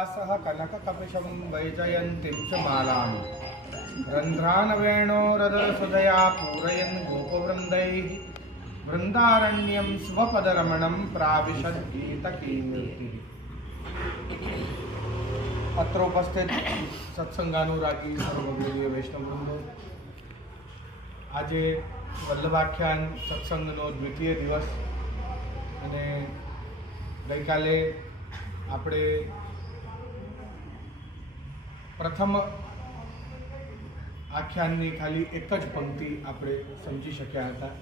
असह कनककपिशं वैजयन्तीं च मालां रन्ध्रान् वेणोरदरसुधया पूरयन् गोपवृन्दैः वृन्दारण्यं स्वपदरमणं प्राविशद्गीतकीर्तिः। अत्र उपस्थित सत्संगानुरागी सर्वभूरीय वैष्णववृंदो, આજે વલ્લભાખ્યાન સત્સંગનો દ્વિતીય દિવસ અને ગઈકાલે આપણે પ્રથમ આખ્યાનની ખાલી એક જ પંક્તિ આપણે સમજી શક્યા હતા.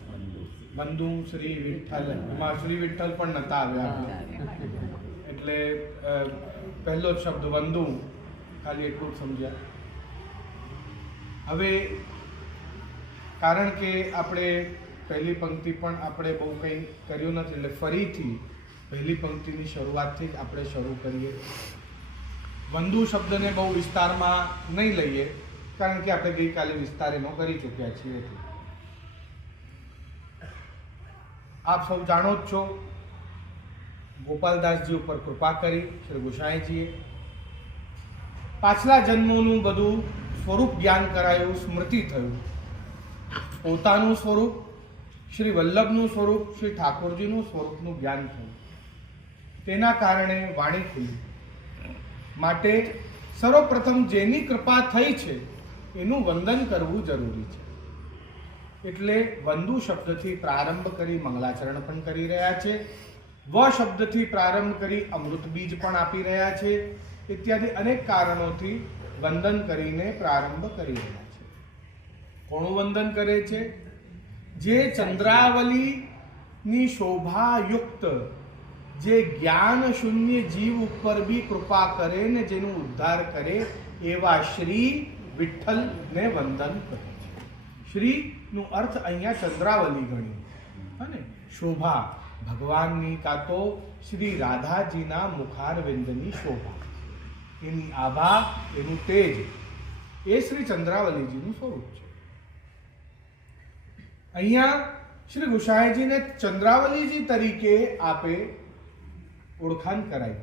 બંધુ શ્રી વિઠ્ઠલ, એમાં શ્રી વિઠ્ઠલ પણ નહોતા આવ્યા, એટલે પહેલો જ શબ્દ બંધુ ખાલી એટલું જ સમજ્યા. હવે કારણ કે આપણે પહેલી પંક્તિ પણ આપણે બહુ કંઈ કર્યું નથી, એટલે ફરીથી પહેલી પંક્તિની શરૂઆતથી જ આપણે શરૂ કરીએ. બંધુ શબ્દને બહુ વિસ્તારમાં નહીં લઈએ, કારણ કે આપણે ગઈકાલે વિસ્તાર એનો કરી ચૂક્યા છીએ. આપ સૌ જાણો જ છો, ગોપાલદાસજી ઉપર કૃપા કરી શ્રી ગોસાઈજીએ પાછલા જન્મોનું બધું સ્વરૂપ જ્ઞાન કરાયું, સ્મૃતિ થયું. પોતાનું સ્વરૂપ, શ્રી વલ્લભનું સ્વરૂપ, શ્રી ઠાકોરજીનું સ્વરૂપનું જ્ઞાન થયું. તેના કારણે વાણી ખુલી. માટે સર્વપ્રથમ જેની કૃપા થઈ છે એનું વંદન કરવું જરૂરી છે. એટલે બંધુ શબ્દથી પ્રારંભ કરી મંગલાચરણ પણ કરી રહ્યા છે, વ શબ્દથી પ્રારંભ કરી અમૃત બીજ પણ આપી રહ્યા છે, ઇત્યાદિ અનેક કારણોથી વંદન કરીને પ્રારંભ કરી રહ્યા છે. કોનું વંદન કરે છે? જે ચંદ્રાવલીની શોભાયુક્ત, જે જ્ઞાન શૂન્ય જીવ ઉપર બી કૃપા કરે ને જેનું ઉદ્ધાર કરે એવા શ્રી વિઠ્ઠલને વંદન કરે છે. શ્રીનું અર્થ અહીંયા ચંદ્રાવલી ગણ્યું, અને શોભા ભગવાનની કાં તો શ્રી રાધાજીના મુખારવિંદની શોભા, એની આભા, એનું તેજ, એ શ્રી ચંદ્રાવલીજીનું સ્વરૂપ છે. અહીંયા શ્રી ગુસાઈજીને ચંદ્રાવલીજી તરીકે આપે ઓળખાણ કરાઈ.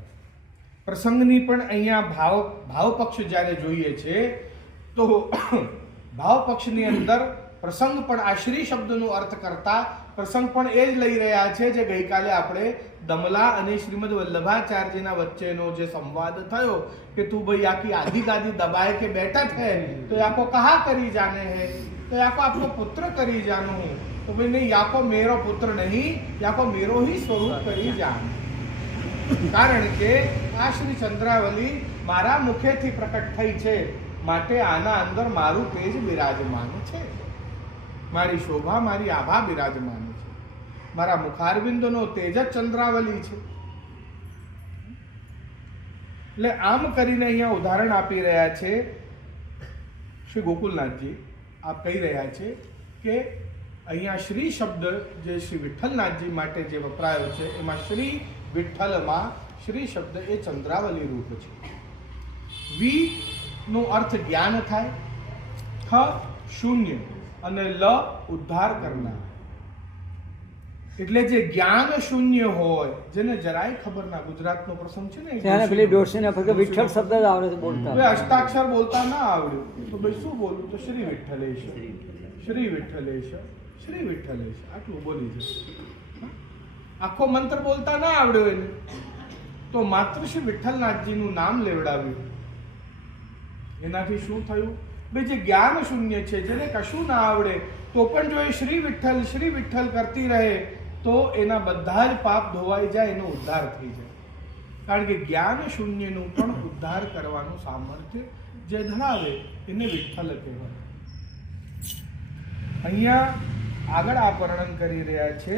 પ્રસંગની પણ અહીંયા ભાવપક્ષ જ્યારે જોઈએ છે તો ભાવપક્ષની અંદર પ્રસંગ પણ આ શ્રી શબ્દનો અર્થ કરતા પ્રસંગ પણ એ જ લઈ રહ્યા છે જે ગઈકાલે આપણે દમલા અને શ્રીમદ વલ્લભાચાર્યજીના વચ્ચેનો જે સંવાદ થયો કે તું ભાઈ આખી આधी गादी दबाए के बैठा है तो याको कहा करी जाने हैं, तो याको आपको पुत्र करी जानो हूं, तो भाई नहीं, याको मेरो पुत्र नहीं, याको मेरो ही स्वरूप करी जानो. કારણ કે આ શ્રી ચંદ્રાવલી મારા મુખેથી પ્રકટ થઈ છે, માટે આના અંદર મારું તેજ બિરાજમાન છે, મારી શોભા, મારી આભા બિરાજમાન છે, મારા મુખારવિંદનો તેજ જ ચંદ્રાવલી છે. એટલે આમ કરીને અહીંયા ઉદાહરણ આપી રહ્યા છે શ્રી ગોકુલનાથજી. આપ કહી રહ્યા છે કે અહીંયા શ્રી શબ્દ જે શ્રી વિઠ્ઠલનાથજી માટે જે વપરાયો છે એમાં શ્રી વિઠ્ઠલમાં શ્રી શબ્દ એ ચંદ્રાવલી રૂપ છે. વી નો અર્થ જ્ઞાન થાય, ખ શૂન્ય અને લ ઉદ્ધાર કરનાર. એટલે જે જ્ઞાન શૂન્ય હોય, જેને જરાય ખબર ના, ગુજરાતનો પ્રસંગ છે ને, પેલી ડોશીને ફક્ત વિઠ્ઠલ શબ્દ જ આવડે છે બોલતા, અષ્ટાક્ષર બોલતા ના આવડ્યું તો ભાઈ શું બોલું? તો શ્રી વિઠ્ઠલેશ, શ્રી વિઠ્ઠલેશ, શ્રી વિઠ્ઠલેશ, આટલું બોલી જશે. આખો મંત્ર બોલતા ના આવડ્યો એને તો માત્ર શ્રી વિઠ્ઠલનાથજીનું નામ લેવડાવ્યું. એનાથી શું થયું? ભાઈ જે જ્ઞાન શૂન્ય છે, જેને કશું ના આવડે તો પણ જો એ શ્રી વિઠ્ઠલ કરતી રહે તો એના બધા જ પાપ ધોવાઈ જાય, એનો ઉદ્ધાર થઈ જાય. કારણ કે જ્ઞાન શૂન્યનું પણ ઉદ્ધાર કરવાનું સામર્થ્ય જે ધરાવે એને વિઠ્ઠલ કહેવાય. અહીંયા આગળ આ વર્ણન કરી રહ્યા છે,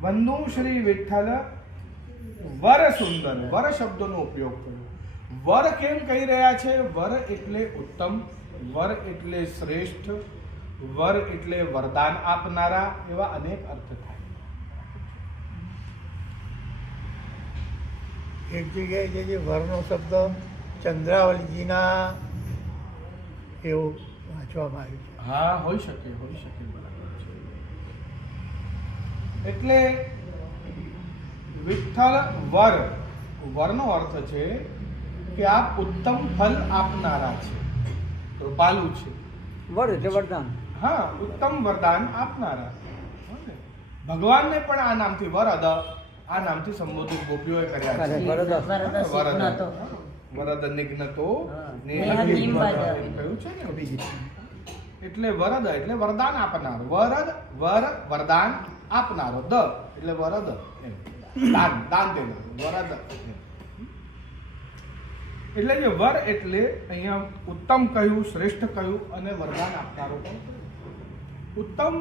બંધુ શ્રી વિઠ્ઠલ વર સુંદર. વર શબ્દનો ઉપયોગ કર્યો. વર કેમ કહી રહ્યા છે? વર એટલે ઉત્તમ, વર એટલે શ્રેષ્ઠ, વર એટલે વરદાન આપનારા, એવા અનેક અર્થ થાય. એક જગ્યાએ જે વરનો શબ્દ ચંદ્રાવલીજીના એવું વાંચવામાં આવ્યું છે. હા, હોઈ શકે, બરાબર છે. એટલે વિઠ્ઠલ વર, વરનો અર્થ છે કે આપ ઉત્તમ ફલ આપનારા છે, કૃપાલુ છે. વર એટલે વરદાન. હા, ઉત્તમ વરદાન આપનારા. ભગવાનને પણ આ નામથી વરદ, આ નામથી સંબોધિત ગોપીઓએ કર્યા છે. વરદ નિગ્નતો કહ્યું છે ને. એટલે વરદ એટલે વરદાન આપનારો. વરદાન આપનારો. દ એટલે વરદ, દાન દેનારો. વરદ એટલે જે વર એટલે અહીંયા ઉત્તમ કહ્યું, શ્રેષ્ઠ કહ્યું અને વરદાન આપનારો પણ કહ્યું. ઉત્તમ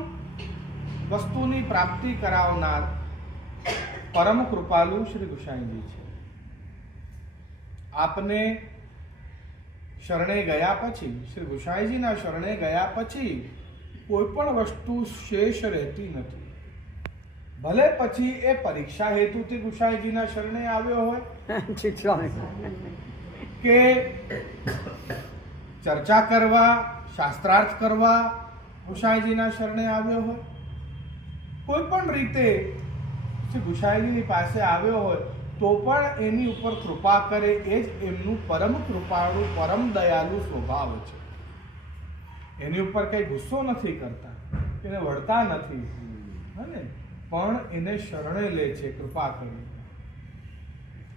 વસ્તુની પ્રાપ્તિ કરાવનાર પરમ કૃપાલુ શ્રી ગુસાઈજી છે. આપને શરણે ગયા પછી, શ્રી ગુસાઈજીના શરણે ગયા પછી કોઈ પણ વસ્તુ શેષ રહેતી નથી. ભલે પછી એ પરીક્ષા હેતુથી ગુસાઈજીના શરણે આવ્યો હોય કે ચર્ચા કરવા, શાસ્ત્રાર્થ કરવા ગુસાઈજીના શરણે આવ્યો હોય, કોઈ પણ રીતે શ્રી ગુસાઈજીની પાસે આવ્યો હોય તો પણ એની ઉપર કૃપા કરે એ જ એમનું પરમ કૃપાળુ, પરમ દયાળુ સ્વભાવ છે. એની ઉપર કઈ ગુસ્સો નથી કરતા, એને વળતા નથી, હને, પણ એને શરણે લે છે કૃપા કરી.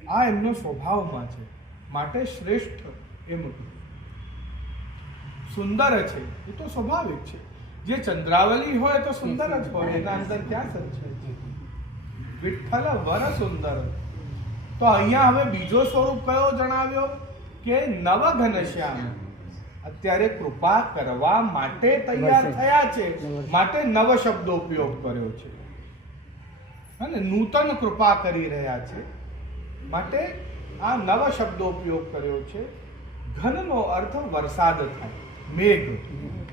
આ એમનો સ્વભાવમાં છે. માટે શ્રેષ્ઠ એમ સુંદર છે, એ તો સ્વાભાવિક છે. જે ચંદ્રાવલી હોય તો સુંદર જ હોય, એના અંદર ક્યાં સંશય છે? વિઠ્ઠલ વર સુંદર. તો અહીંયા હવે બીજો સ્વરૂપ કયો જણાવ્યો કે નવ ઘનશ્યામ. અત્યારે કૃપા કરવા માટે તૈયાર થયા છે, માટે નવ શબ્દો ઉપયોગ કર્યો છે અને નૂતન કૃપા કરી રહ્યા છે, માટે આ નવ શબ્દો ઉપયોગ કર્યો છે. ઘનનો અર્થ વરસાદ થાય, મેઘ.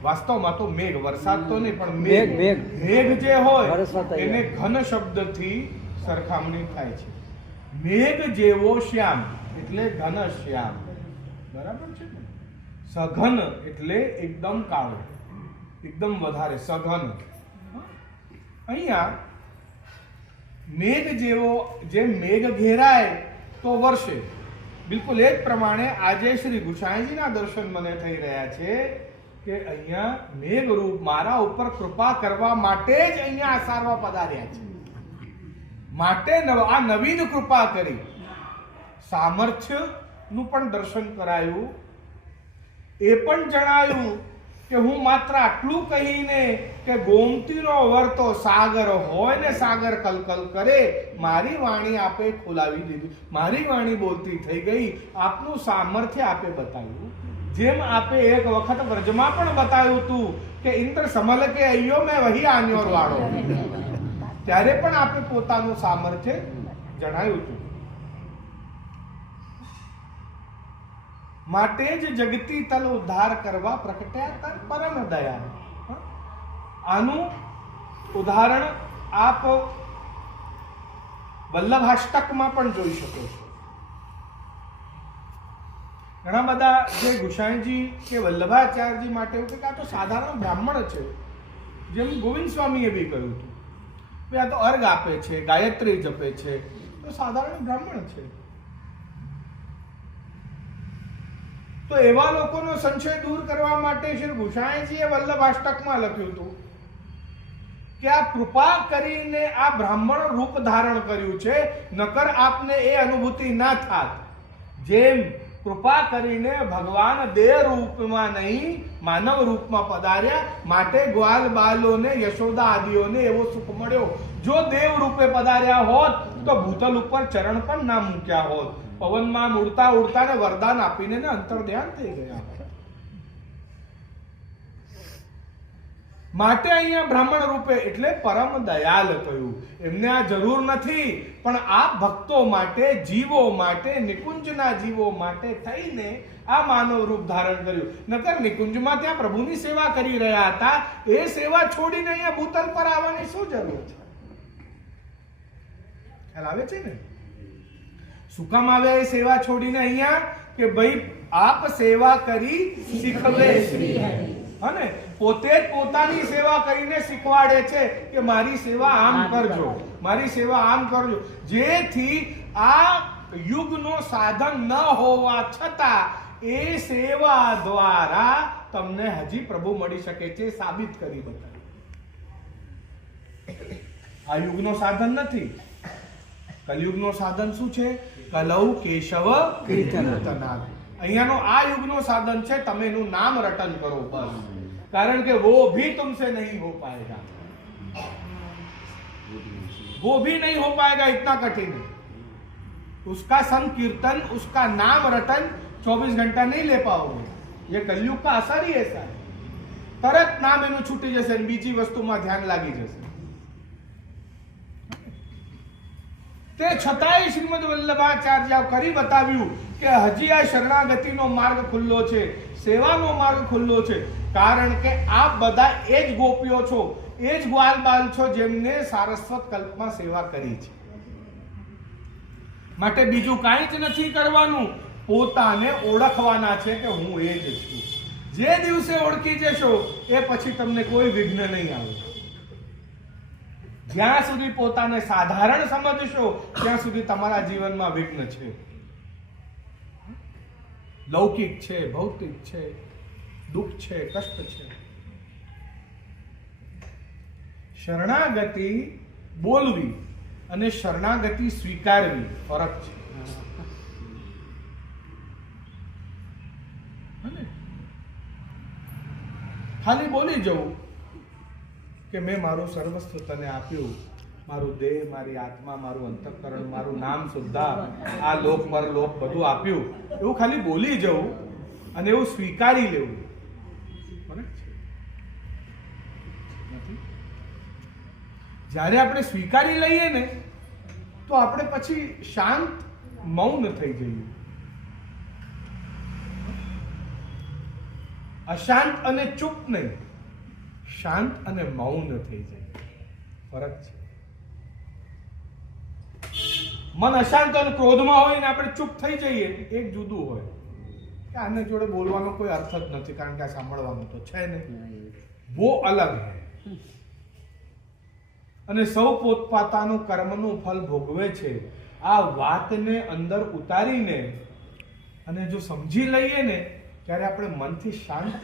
વાસ્તવમાં તો મેઘ, વરસાદ તો નહીં પણ મેઘ જે હોય એને ઘન શબ્દથી સરખામણી થાય છે. મેઘ જેવો શ્યામ એટલે ઘન શ્યામ, બરાબર છે ને? સઘન એટલે એકદમ કાળો, એકદમ વધારે સઘન. અહીંયા મેઘ જેવો, જે મેઘ ઘેરાય તો વર્ષે, બિલકુલ એ જ પ્રમાણે આજે શ્રી ગુસાઈજીના દર્શન મને થઈ રહ્યા છે કે અહીંયા મેઘ રૂપ મારા ઉપર કૃપા કરવા માટે જ અહીંયા આસારવા પધાર્યા છે. માટે આ નવીન કૃપા કરી. સામર્થ્યનું પણ દર્શન કરાયું. એ પણ જણાયું કે હું માત્ર આટલું કહીને કે ગોમતીનો વર્તો સાગર હોય ને સાગર કલકલ કરે, મારી વાણી આપે ખોલાવી દીધી, મારી વાણી બોલતી થઈ ગઈ. આપનું સામર્થ્ય આપે બતાવ્યું. જેમ આપે એક વખત વ્રજમાં પણ બતાવ્યું હતું કે ઇન્દ્ર સમલ કે અయ్યો મેં વહી આન્યોર વાળો, ત્યારે પણ આપે પોતાનું સામર્થ્ય જણાવ્યું હતું. માટે જ જગતી તલ ઉદ્ધાર કરવા પ્રગટ્યા તર પરમ દયા. આનું ઉદાહરણ આપ વલ્લભાષ્ટકમાં પણ જોઈ શકો છો. ઘણા બધા જે ગુસાઈજી કે વલ્લભાચાર્યજી માટે એવું કે આ તો સાધારણ બ્રાહ્મણ છે, જેમ ગોવિંદ સ્વામીએ બી કહ્યું હતું, આ તો અર્ઘ આપે છે, ગાયત્રી જપે છે, તો સાધારણ બ્રાહ્મણ છે. તો એવા લોકોનો સંશય દૂર કરવા માટે શ્રી ગુસાઈજીએ વલ્લભાષ્ટકમાં લખ્યું હતું કે આ કૃપા કરીને આ બ્રાહ્મણ રૂપ ધારણ કર્યું છે, નકર આપને એ અનુભૂતિ ના થાત. જેમ કૃપા કરીને ભગવાન દેહ રૂપમાં નહીં માનવ રૂપમાં પધાર્યા, માટે ગ્વાલ બાલોને, યશોદા આદિઓને એવો સુખ મળ્યો. જો દેવ રૂપે પધાર્યા હોત તો ભૂતલ ઉપર ચરણ પણ ના મૂક્યા હોત, પવનમાં ઉડતા ઉડતા ને વરદાન આપીને અંતર ધ્યાન થઈ ગયા. માટે અહીંયા બ્રાહ્મણ રૂપે એટલે પરમ દયાલ કહ્યું. એમને આ જરૂર નથી, પણ આ ભક્તો માટે, જીવો માટે, નિકુંજના જીવો માટે થઈને આ માનવ રૂપ ધારણ કર્યું. નકર નિકુંજમાં ત્યાં પ્રભુની સેવા કરી રહ્યા હતા, એ સેવા છોડીને અહીંયા ભૂતલ પર આવવાની શું જરૂર છે? ખ્યાલ આવે છે ને? શું કામ આવે એ સેવા છોડીને અહીંયા? કે ભાઈ આપ સેવા કરી શીખવે શ્રી હરિ. અને પોતે જ પોતાની સેવા કરીને શીખવાડે છે કે મારી સેવા આમ કરજો, મારી સેવા આમ કરજો, જેથી આ યુગનો સાધન ન હોવા છતાં એ સેવા દ્વારા તમને હજી પ્રભુ મળી શકે છે, સાબિત કરી બતાવ્યું. આ યુગનો સાધન નથી. કલયુગનો સાધન શું છે? કલૌ કેશવ કીર્તનાદ. અહીંયાનો આ યુગનો સાધન છે, તમે એનું નામ રટન કરો બસ. કારણ કે वो भी तुमसे नहीं हो पाएगा, वो भी नहीं हो पाएगा, इतना कठिन है. उसका संकीर्तन, उसका नाम रटन 24 घंटा नहीं ले पाओगे. ये कलयुग का असर ही ऐसा है. તરત નામ એનું છૂટી જશે અને બીજી વસ્તુમાં ધ્યાન લાગી જશે. તે છતાંય શ્રીમદ વલ્લભાચાર્ય કરી બતાવ્યું કે હજી આ શરણાગતિનો માર્ગ ખુલ્લો છે, સેવાનો માર્ગ ખુલ્લો છે. કારણ કે આપ બધા એ જ ગોપીઓ છો, એ જ ગ્વાલ બાલ છો જેમને સારસ્વત કલ્પમાં સેવા કરી છે. માટે બીજું કાંઈ જ નથી કરવાનું, પોતાને ઓળખવાના છે કે હું એ જ છું. જે દિવસે ઓળખી જશો એ પછી તમને કોઈ વિઘ્ન નહીં આવે. જ્યાં સુધી પોતાને સાધારણ સમજશો ત્યાં સુધી તમારા જીવનમાં વિઘ્ન છે. લૌકિક છે, ભૌતિક છે, દુઃખ છે, કષ્ટ છે. શરણાગતિ બોલવી અને શરણાગતિ સ્વીકારવી ફરક છે. ખાલી બોલી જવું કે મેં મારું સર્વસ્વ તને આપ્યું, મારું દેહ, મારી આત્મા, મારું અંતઃકરણ, મારું નામ સુદ્ધા, આ લોક પરલોક બધું આપ્યું, એવું ખાલી બોલી જવું અને એવું સ્વીકારી લેવું ફરક છે. નથી. જ્યારે આપણે સ્વીકારી લઈએ ને તો આપણે પછી શાંત મૌન થઈ જઈએ. અશાંત અને ચૂપ નહીં, શાંત અને મૌન થઈ જાય. ફરક છે. મન અશાંત અને ક્રોધમાં હોય ને આપણે ચૂપ થઈ જઈએ, એક જુદું હોય કે આને જોડે બોલવાનો કોઈ અર્થ જ નથી કારણ કે આ સાંભળવાનું તો છે નહીં. વો અલગ હૈ. અને સૌ પોતપોતાનું કર્મનું ફલ ભોગવે છે. આ વાતને અંદર ઉતારીને અને જો સમજી લઈએ ને ત્યારે આપણે મનથી શાંત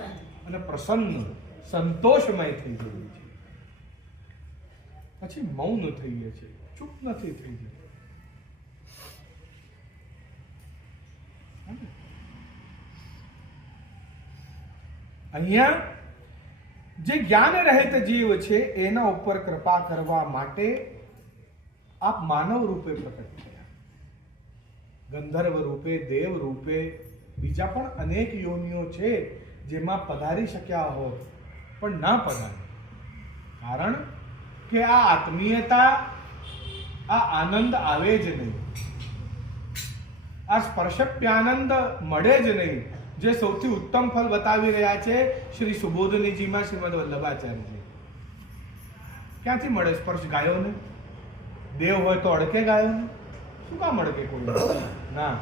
અને પ્રસન્ન, સંતોષમય થઈ જઈએ છીએ. પછી મૌન થઈએ છીએ, ચૂપ નથી થઈ જતું. અહીંયા જે જ્ઞાન રહિત જીવ છે એના ઉપર કૃપા કરવા માટે આપ માનવ રૂપે પ્રકટ થયા. ગંધર્વ રૂપે, દેવ રૂપે, બીજા પણ અનેક યોનિઓ છે જેમાં પધારી શક્યા હોત પણ ના પધારે. કારણ કે આ આત્મીયતા, આ આનંદ આવે જ નહીં, આ સ્પર્શપ્યાનંદ મળે જ નહીં. જે સૌથી ઉત્તમ ફલ બતાવી રહ્યા છે શ્રી સુબોધનીજીમાં શ્રીમદ વલ્લભાચાર્યજી. ક્યાંથી મળે સ્પર્શ? ગાયોને. દેવ હોય તો અડકે ગાયોને? શું કામ અડકે કોઈ? ના,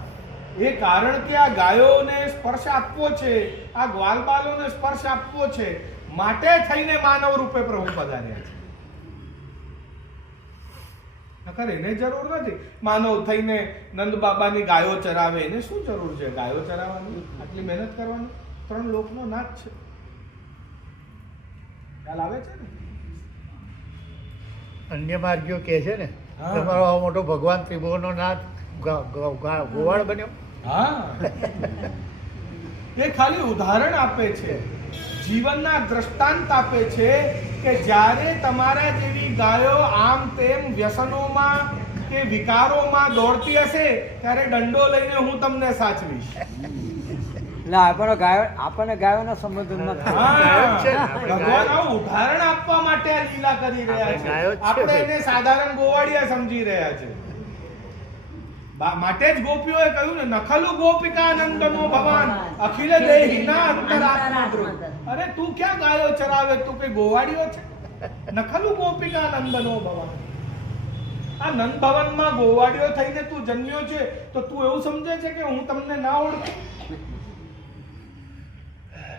એ કારણ કે આ ગાયોને સ્પર્શ આપવો છે, આ ગ્વાલબાલોને સ્પર્શ આપવો છે, માટે થઈને માનવ રૂપે પ્રભુ પધાર્યા છે. નકર એને જરૂર નથી. માનવ થઈને નંદ બાબાની ગાયો ચરાવે, એને શું જરૂર છે ગાયો ચરાવવાની? આટલી મહેનત કરવાની? 3 લોકનો નાથ છે. ખ્યાલ આવે છે ને? અન્ય માર્ગીઓ કહે છે ને તમારો આવો મોટો ભગવાન ત્રિભુવનનો નાથ ગોવાળ બન્યો. હા, એ ખાલી ઉદાહરણ આપે છે, જીવનના દ્રષ્ટાંત આપે છે કે જ્યારે તમારા જેવી ગાયો આમ તેમ વ્યસનોમાં કે વિકારોમાં દોડતી હશે ત્યારે દંડો લઈને હું તમને સાચવીશ. એટલે આપણને ગાયોના સંબંધ નથી. ભગવાન આવું ઉદાહરણ આપવા માટે આ લીલા કરી રહ્યા છે. આપણે એને સાધારણ ગોવાળિયા સમજી રહ્યા છે. માટે જ ગોપીઓએ કહ્યું ને, નખલુ ગોપિકા નંદનો ભવાન અખિલ દેહીના અંતરાત્મા ધ્રુવ. અરે તું ક્યાં ગાયો ચરાવે? તું કઈ ગોવાળિયો છે? નખલુ ગોપિકા નંદનો ભવાન. આ નંદ ભવનમાં ગોવાળિયો થઈને તું જન્મ્યો છે તો તું એવું સમજે છે કે હું તમને ના ઓળખું?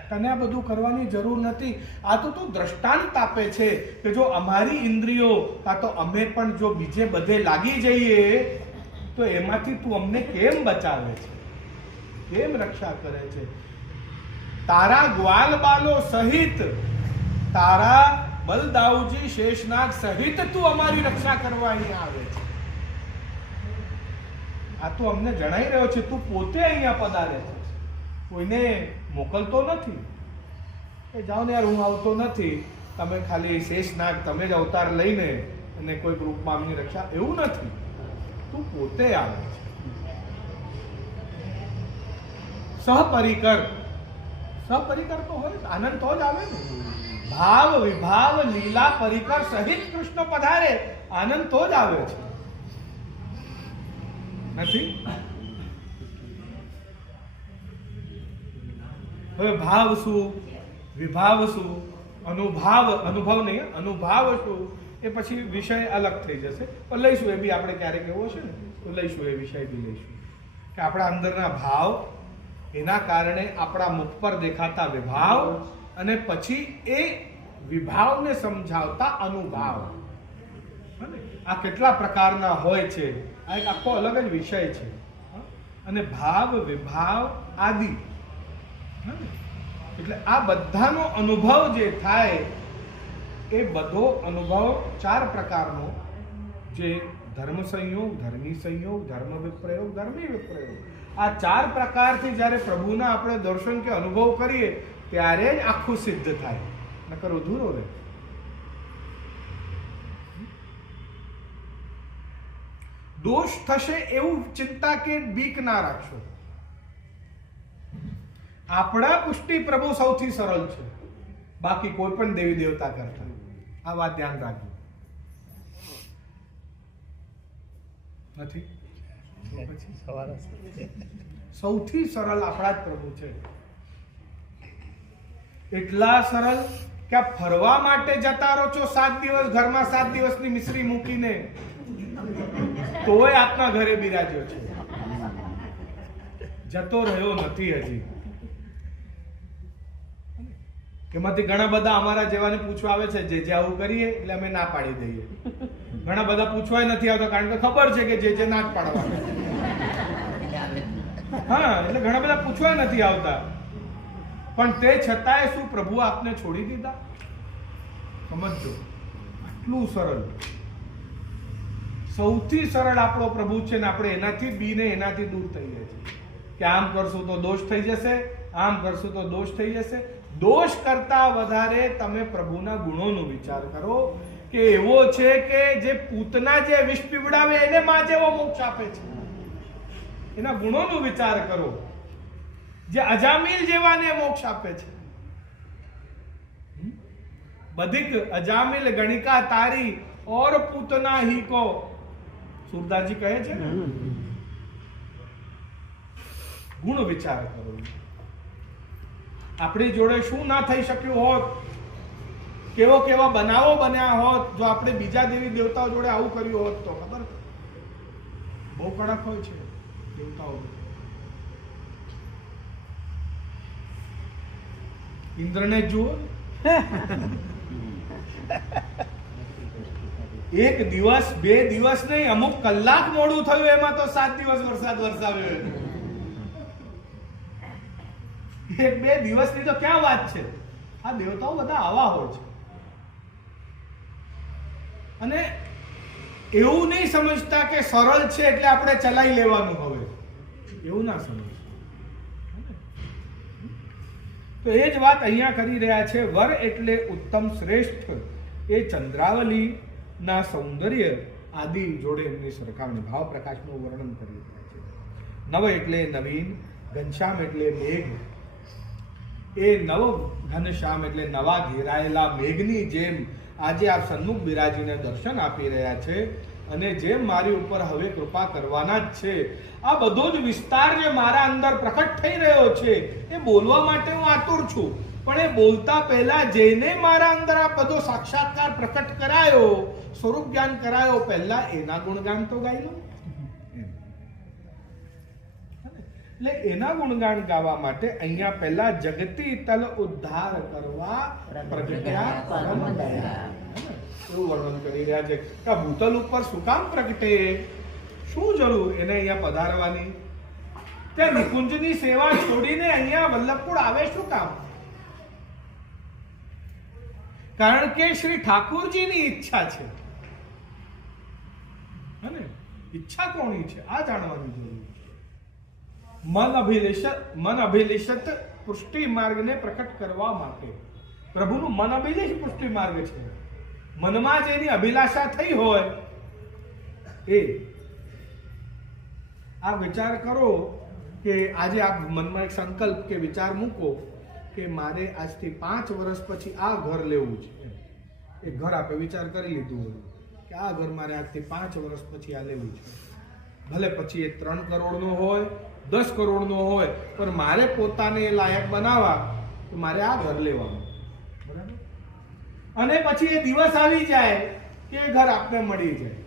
તને આ બધું કરવાની જરૂર નથી. આ તો તું દ્રષ્ટાંત આપે છે કે જો અમારી ઇન્દ્રિયો કાં તો અમે પણ જો બીજે બધે લાગી જઈએ તો તો એમાંથી તું અમને કેમ બચાવે છે, કેમ રક્ષા કરે છે? તારા ગ્વાલ બાલો સહિત, તારા બલદાઉજી શેષનાગ સહિત તું અમારી રક્ષા કરવા અહીંયા આવે છે. આ તું અમને જણાઈ રહ્યો છે, તું પોતે અહીંયા પધારે છે, કોઈને મોકલતો નથી કે જાઓ ને યાર હું આવતો નથી, તમે ખાલી શેષનાગ તમે જ અવતાર લઈને અને કોઈ રૂપમાં અમની રક્ષા, એવું નથી. તું પોતે આવે છે. સહપરિકર, સહપરિકર તો હોય, આનંદ તો જ આવે ને. ભાવ વિભાવ લીલા પરિકર સહિત કૃષ્ણ પધારે, આનંદ તો જ આવે છે, નથી? હવે ભાવ શું, વિભાવ શું, અનુભવ નહીં, અનુભાવ શું, એ પછી વિષય અલગ થઈ જશે. પણ લઈશું એ બી આપણે ક્યારેક એવો હશે ને તો લઈશું, એ વિષય બી લઈશું કે આપણા અંદરના ભાવ, એના કારણે આપણા મુખ પર દેખાતા વિભાવ, અને પછી એ વિભાવને સમજાવતા અનુભાવ. આ કેટલા પ્રકારના હોય છે, આ એક આખો અલગ જ વિષય છે. અને ભાવ વિભાવ આદિ, એટલે આ બધાનો અનુભવ જે થાય એ બધો અનુભવ 4 પ્રકારનો, જે ધર્મ સંયોગ, ધર્મી સંયોગ, ધર્મ વિપ્રયોગ, ધર્મી વિપ્રયોગ, આ 4 પ્રકારથી જ્યારે પ્રભુના આપણે દર્શન કે અનુભવ કરીએ ત્યારે જ આખું સિદ્ધ થાય, નકર અધૂરો રહે. દોષ થશે એવું ચિંતા કે બીક ના રાખશો. આપણા પુષ્ટિ પ્રભુ સૌથી સરળ છે, બાકી કોઈ પણ દેવી દેવતા કરતા. આ વાત ધ્યાન રાખજો. નથી? સૌથી સરળ આપણા જ પ્રભુ છે. એટલા સરળ કે આ ફરવા માટે જતા રહો છો 7 દિવસ, ઘરમાં 7 દિવસની મિશ્રી મૂકીને, તોય આપના ઘરે બિરાજ્યો છે, જતો રહ્યો નથી હજી. એમાંથી ઘણા બધા અમારા જેવાને પૂછવા આવે છે, જે આવું કરીએ એટલે અમે ના પાડી દઈએ. ઘણા બધા પૂછવાય નથી આવતા, કારણ કે ખબર છે કે જે ના જ પાડવાના. હા, એટલે ઘણા બધા પૂછવાય નથી આવતા, પણ તે છતાંય શું પ્રભુ આપને છોડી દીધા? સમજો, આટલું સરળ, સૌથી સરળ આપણો પ્રભુ છે ને આપણે એનાથી બીને એનાથી દૂર થઈએ છીએ કે આમ કરશું તો દોષ થઈ જશે, આમ કરશું તો દોષ થઈ જશે. દોષ કરતા વધારે તમે પ્રભુના ગુણોનો વિચાર કરો કે એવો છે કે જે પૂતના જે વિષ પીવડાવે એને માં જેવો મોક્ષ આપે છે. એના ગુણોનો વિચાર કરો, જે અજામિલ જેવાને મોક્ષ આપે છે. બધિક અજામિલ ગણિકા તારી और पूतना ही को, સુરદાસજી કહે છે ને. ગુણ વિચાર કરો. આપણી જોડે શું ના થઈ શક્યું હોત, કેવા બનાવો બન્યા હોત જો આપણે બીજા દેવી દેવતાઓ જોડે આવું કર્યું હોત તો. ખબર, બહુ કડક હોય છે દેવતાઓ. ઇન્દ્રને જુઓ, 1 દિવસ 2 દિવસ નહીં, અમુક કલાક મોડું થયું એમાં તો 7 દિવસ વરસાદ વરસાવ્યો. 1-2 દિવસની તો ક્યાં વાત છે. આ દેવતાઓ બધા આવા હોય છે. અને એવું નહીં સમજતા કે સરળ છે એટલે આપણે ચલાવી લેવાનું. હવે એવું ના સમજ. તો એ જ વાત અહીંયા કરી રહ્યા છે. વર એટલે ઉત્તમ શ્રેષ્ઠ, એ ચંદ્રાવલી ના સૌંદર્ય આદિ જોડે એમની સરખામણી, ભાવ પ્રકાશનું વર્ણન કરી રહ્યા છે. નવ એટલે નવીન, ઘનશ્યામ એટલે મેઘ. એ નવ ઘનશ્યામ એટલે નવા ઘેરાયેલા મેઘની જેમ આજે આપ સન્મુખ બિરાજીને દર્શન આપી રહ્યા છે, અને જેમ મારી ઉપર હવે કૃપા કરવાના જ છે. આ બધો જ વિસ્તાર જે મારા અંદર પ્રકટ થઈ રહ્યો છે એ બોલવા માટે હું આતુર છું, પણ એ બોલતા પહેલા જેને મારા અંદર આ બધો સાક્ષાત્કાર પ્રકટ કરાયો, સ્વરૂપ જ્ઞાન કરાયો, પહેલા એના ગુણગાન તો ગાઈ લો. એટલે એના ગુણગાન ગાવા માટે અહીંયા પહેલા જગતી તલ ઉદ્ધાર કરવા પ્રગટ્યા પરમ દયા, એવું વર્ણન કરી રહ્યા છે. કે ભૂતલ ઉપર શું કામ પ્રગટે, શું જરૂર એને અહીંયા પધારવાની? તે નિકુંજની સેવા છોડીને અહીંયા વલ્લભપુર આવે શું કામ? કારણ કે શ્રી ઠાકુરજીની ઈચ્છા છે. હને? ઈચ્છા કોની છે આ જાણવાની જરૂર છે. મન અભિલેષિત પુષ્ટિ માર્ગને પ્રકટ કરવા માટે. પ્રભુનું મન અભિલેષિત પુષ્ટિ માર્ગ છે. મનમાં જેની અભિલાષા થઈ હોય એ આ વિચાર કરો કે આજે આપ મનમાં એક સંકલ્પ કે વિચાર મૂકો કે મારે આજથી 5 વર્ષ પછી આ ઘર લેવું છે. એ ઘર આપે વિચાર કરી લીધું હોય કે આ ઘર મારે આજથી 5 વર્ષ પછી આ લેવું છે. ભલે પછી એ 3 કરોડનો હોય 10 કરોડનો હોય, પણ મારે પોતાને એ લાયક બનાવવા તો મારે આ ઘર લેવાનું. બરાબર? અને પછી એ દિવસ આવી જાય કે એ ઘર આપને મળી જાય,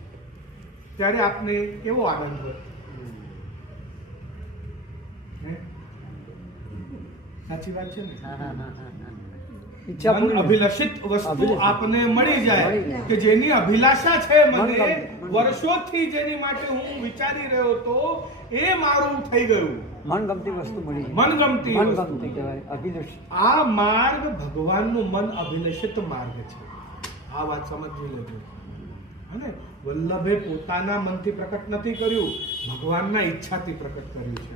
ત્યારે આપને કેવો આનંદ હોય? સાચી વાત છે ને? મન અભિલષિત વસ્તુ આપને મળી જાય કે જેની અભિલાષા છે મને વર્ષોથી, જેની માટે હું વિચારી રહ્યો હતો, એ મારું થઈ ગયું. મનગમતી વસ્તુ મળી, મનગમતી મનગમતી કહેવાય, અભિલષિત. આ માર્ગ ભગવાનનું મન અભિલષિત માર્ગ છે. આ વાત સમજી લેજો. અને વલ્લભે પોતાના મનથી પ્રકટ નથી કર્યું, ભગવાનના ઈચ્છાથી પ્રકટ કર્યું છે.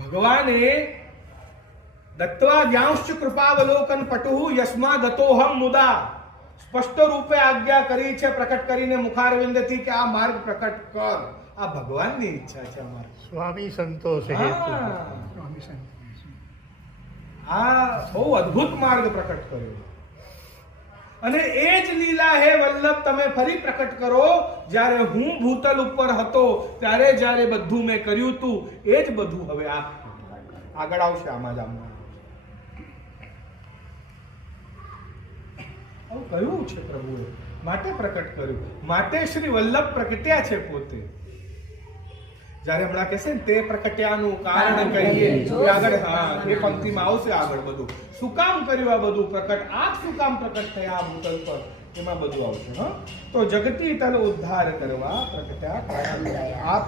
ભગવાને દત્વા જ્ઞાંશ્ચ કૃપાવલોકન પટુઃ યસ્મા દતોહમ મુદા સ્પષ્ટ રૂપે આજ્ઞા કરી છે, પ્રકટ કરીને મુખારવિંદથી કે આ માર્ગ પ્રકટ કર. આ ભગવાનની ઈચ્છા છે અમારી. સ્વામી સંતોષ આ બહુ અદ્ભુત માર્ગ પ્રકટ કર્યો. અને એ જ લીલા હે વલ્લભ તમે ફરી પ્રકટ કરો. જ્યારે હું ભૂતલ ઉપર હતો ત્યારે જ્યારે બધું મેં કર્યું હતું એ જ બધું હવે આગળ આવશે. આમાં જ આવું કહ્યું છે પ્રભુએ, માટે પ્રકટ કર્યું, માટે શ્રી વલ્લભ પ્રગટ્યા છે પોતે. જ્યારે હમણાં કહેશે ને તે પ્રકટ્યાનું કારણ કહીએ આગળ, હા એ પંક્તિમાં આવશે આગળ બધું શું કામ કર્યું આ બધું પ્રકટ, આપ શું કામ પ્રકટ થયા આ ભૂતલ પર, એમાં બધું આવશે. હા, તો જગતી તલ ઉદ્ધાર કરવા પ્રગટ્યા. આપ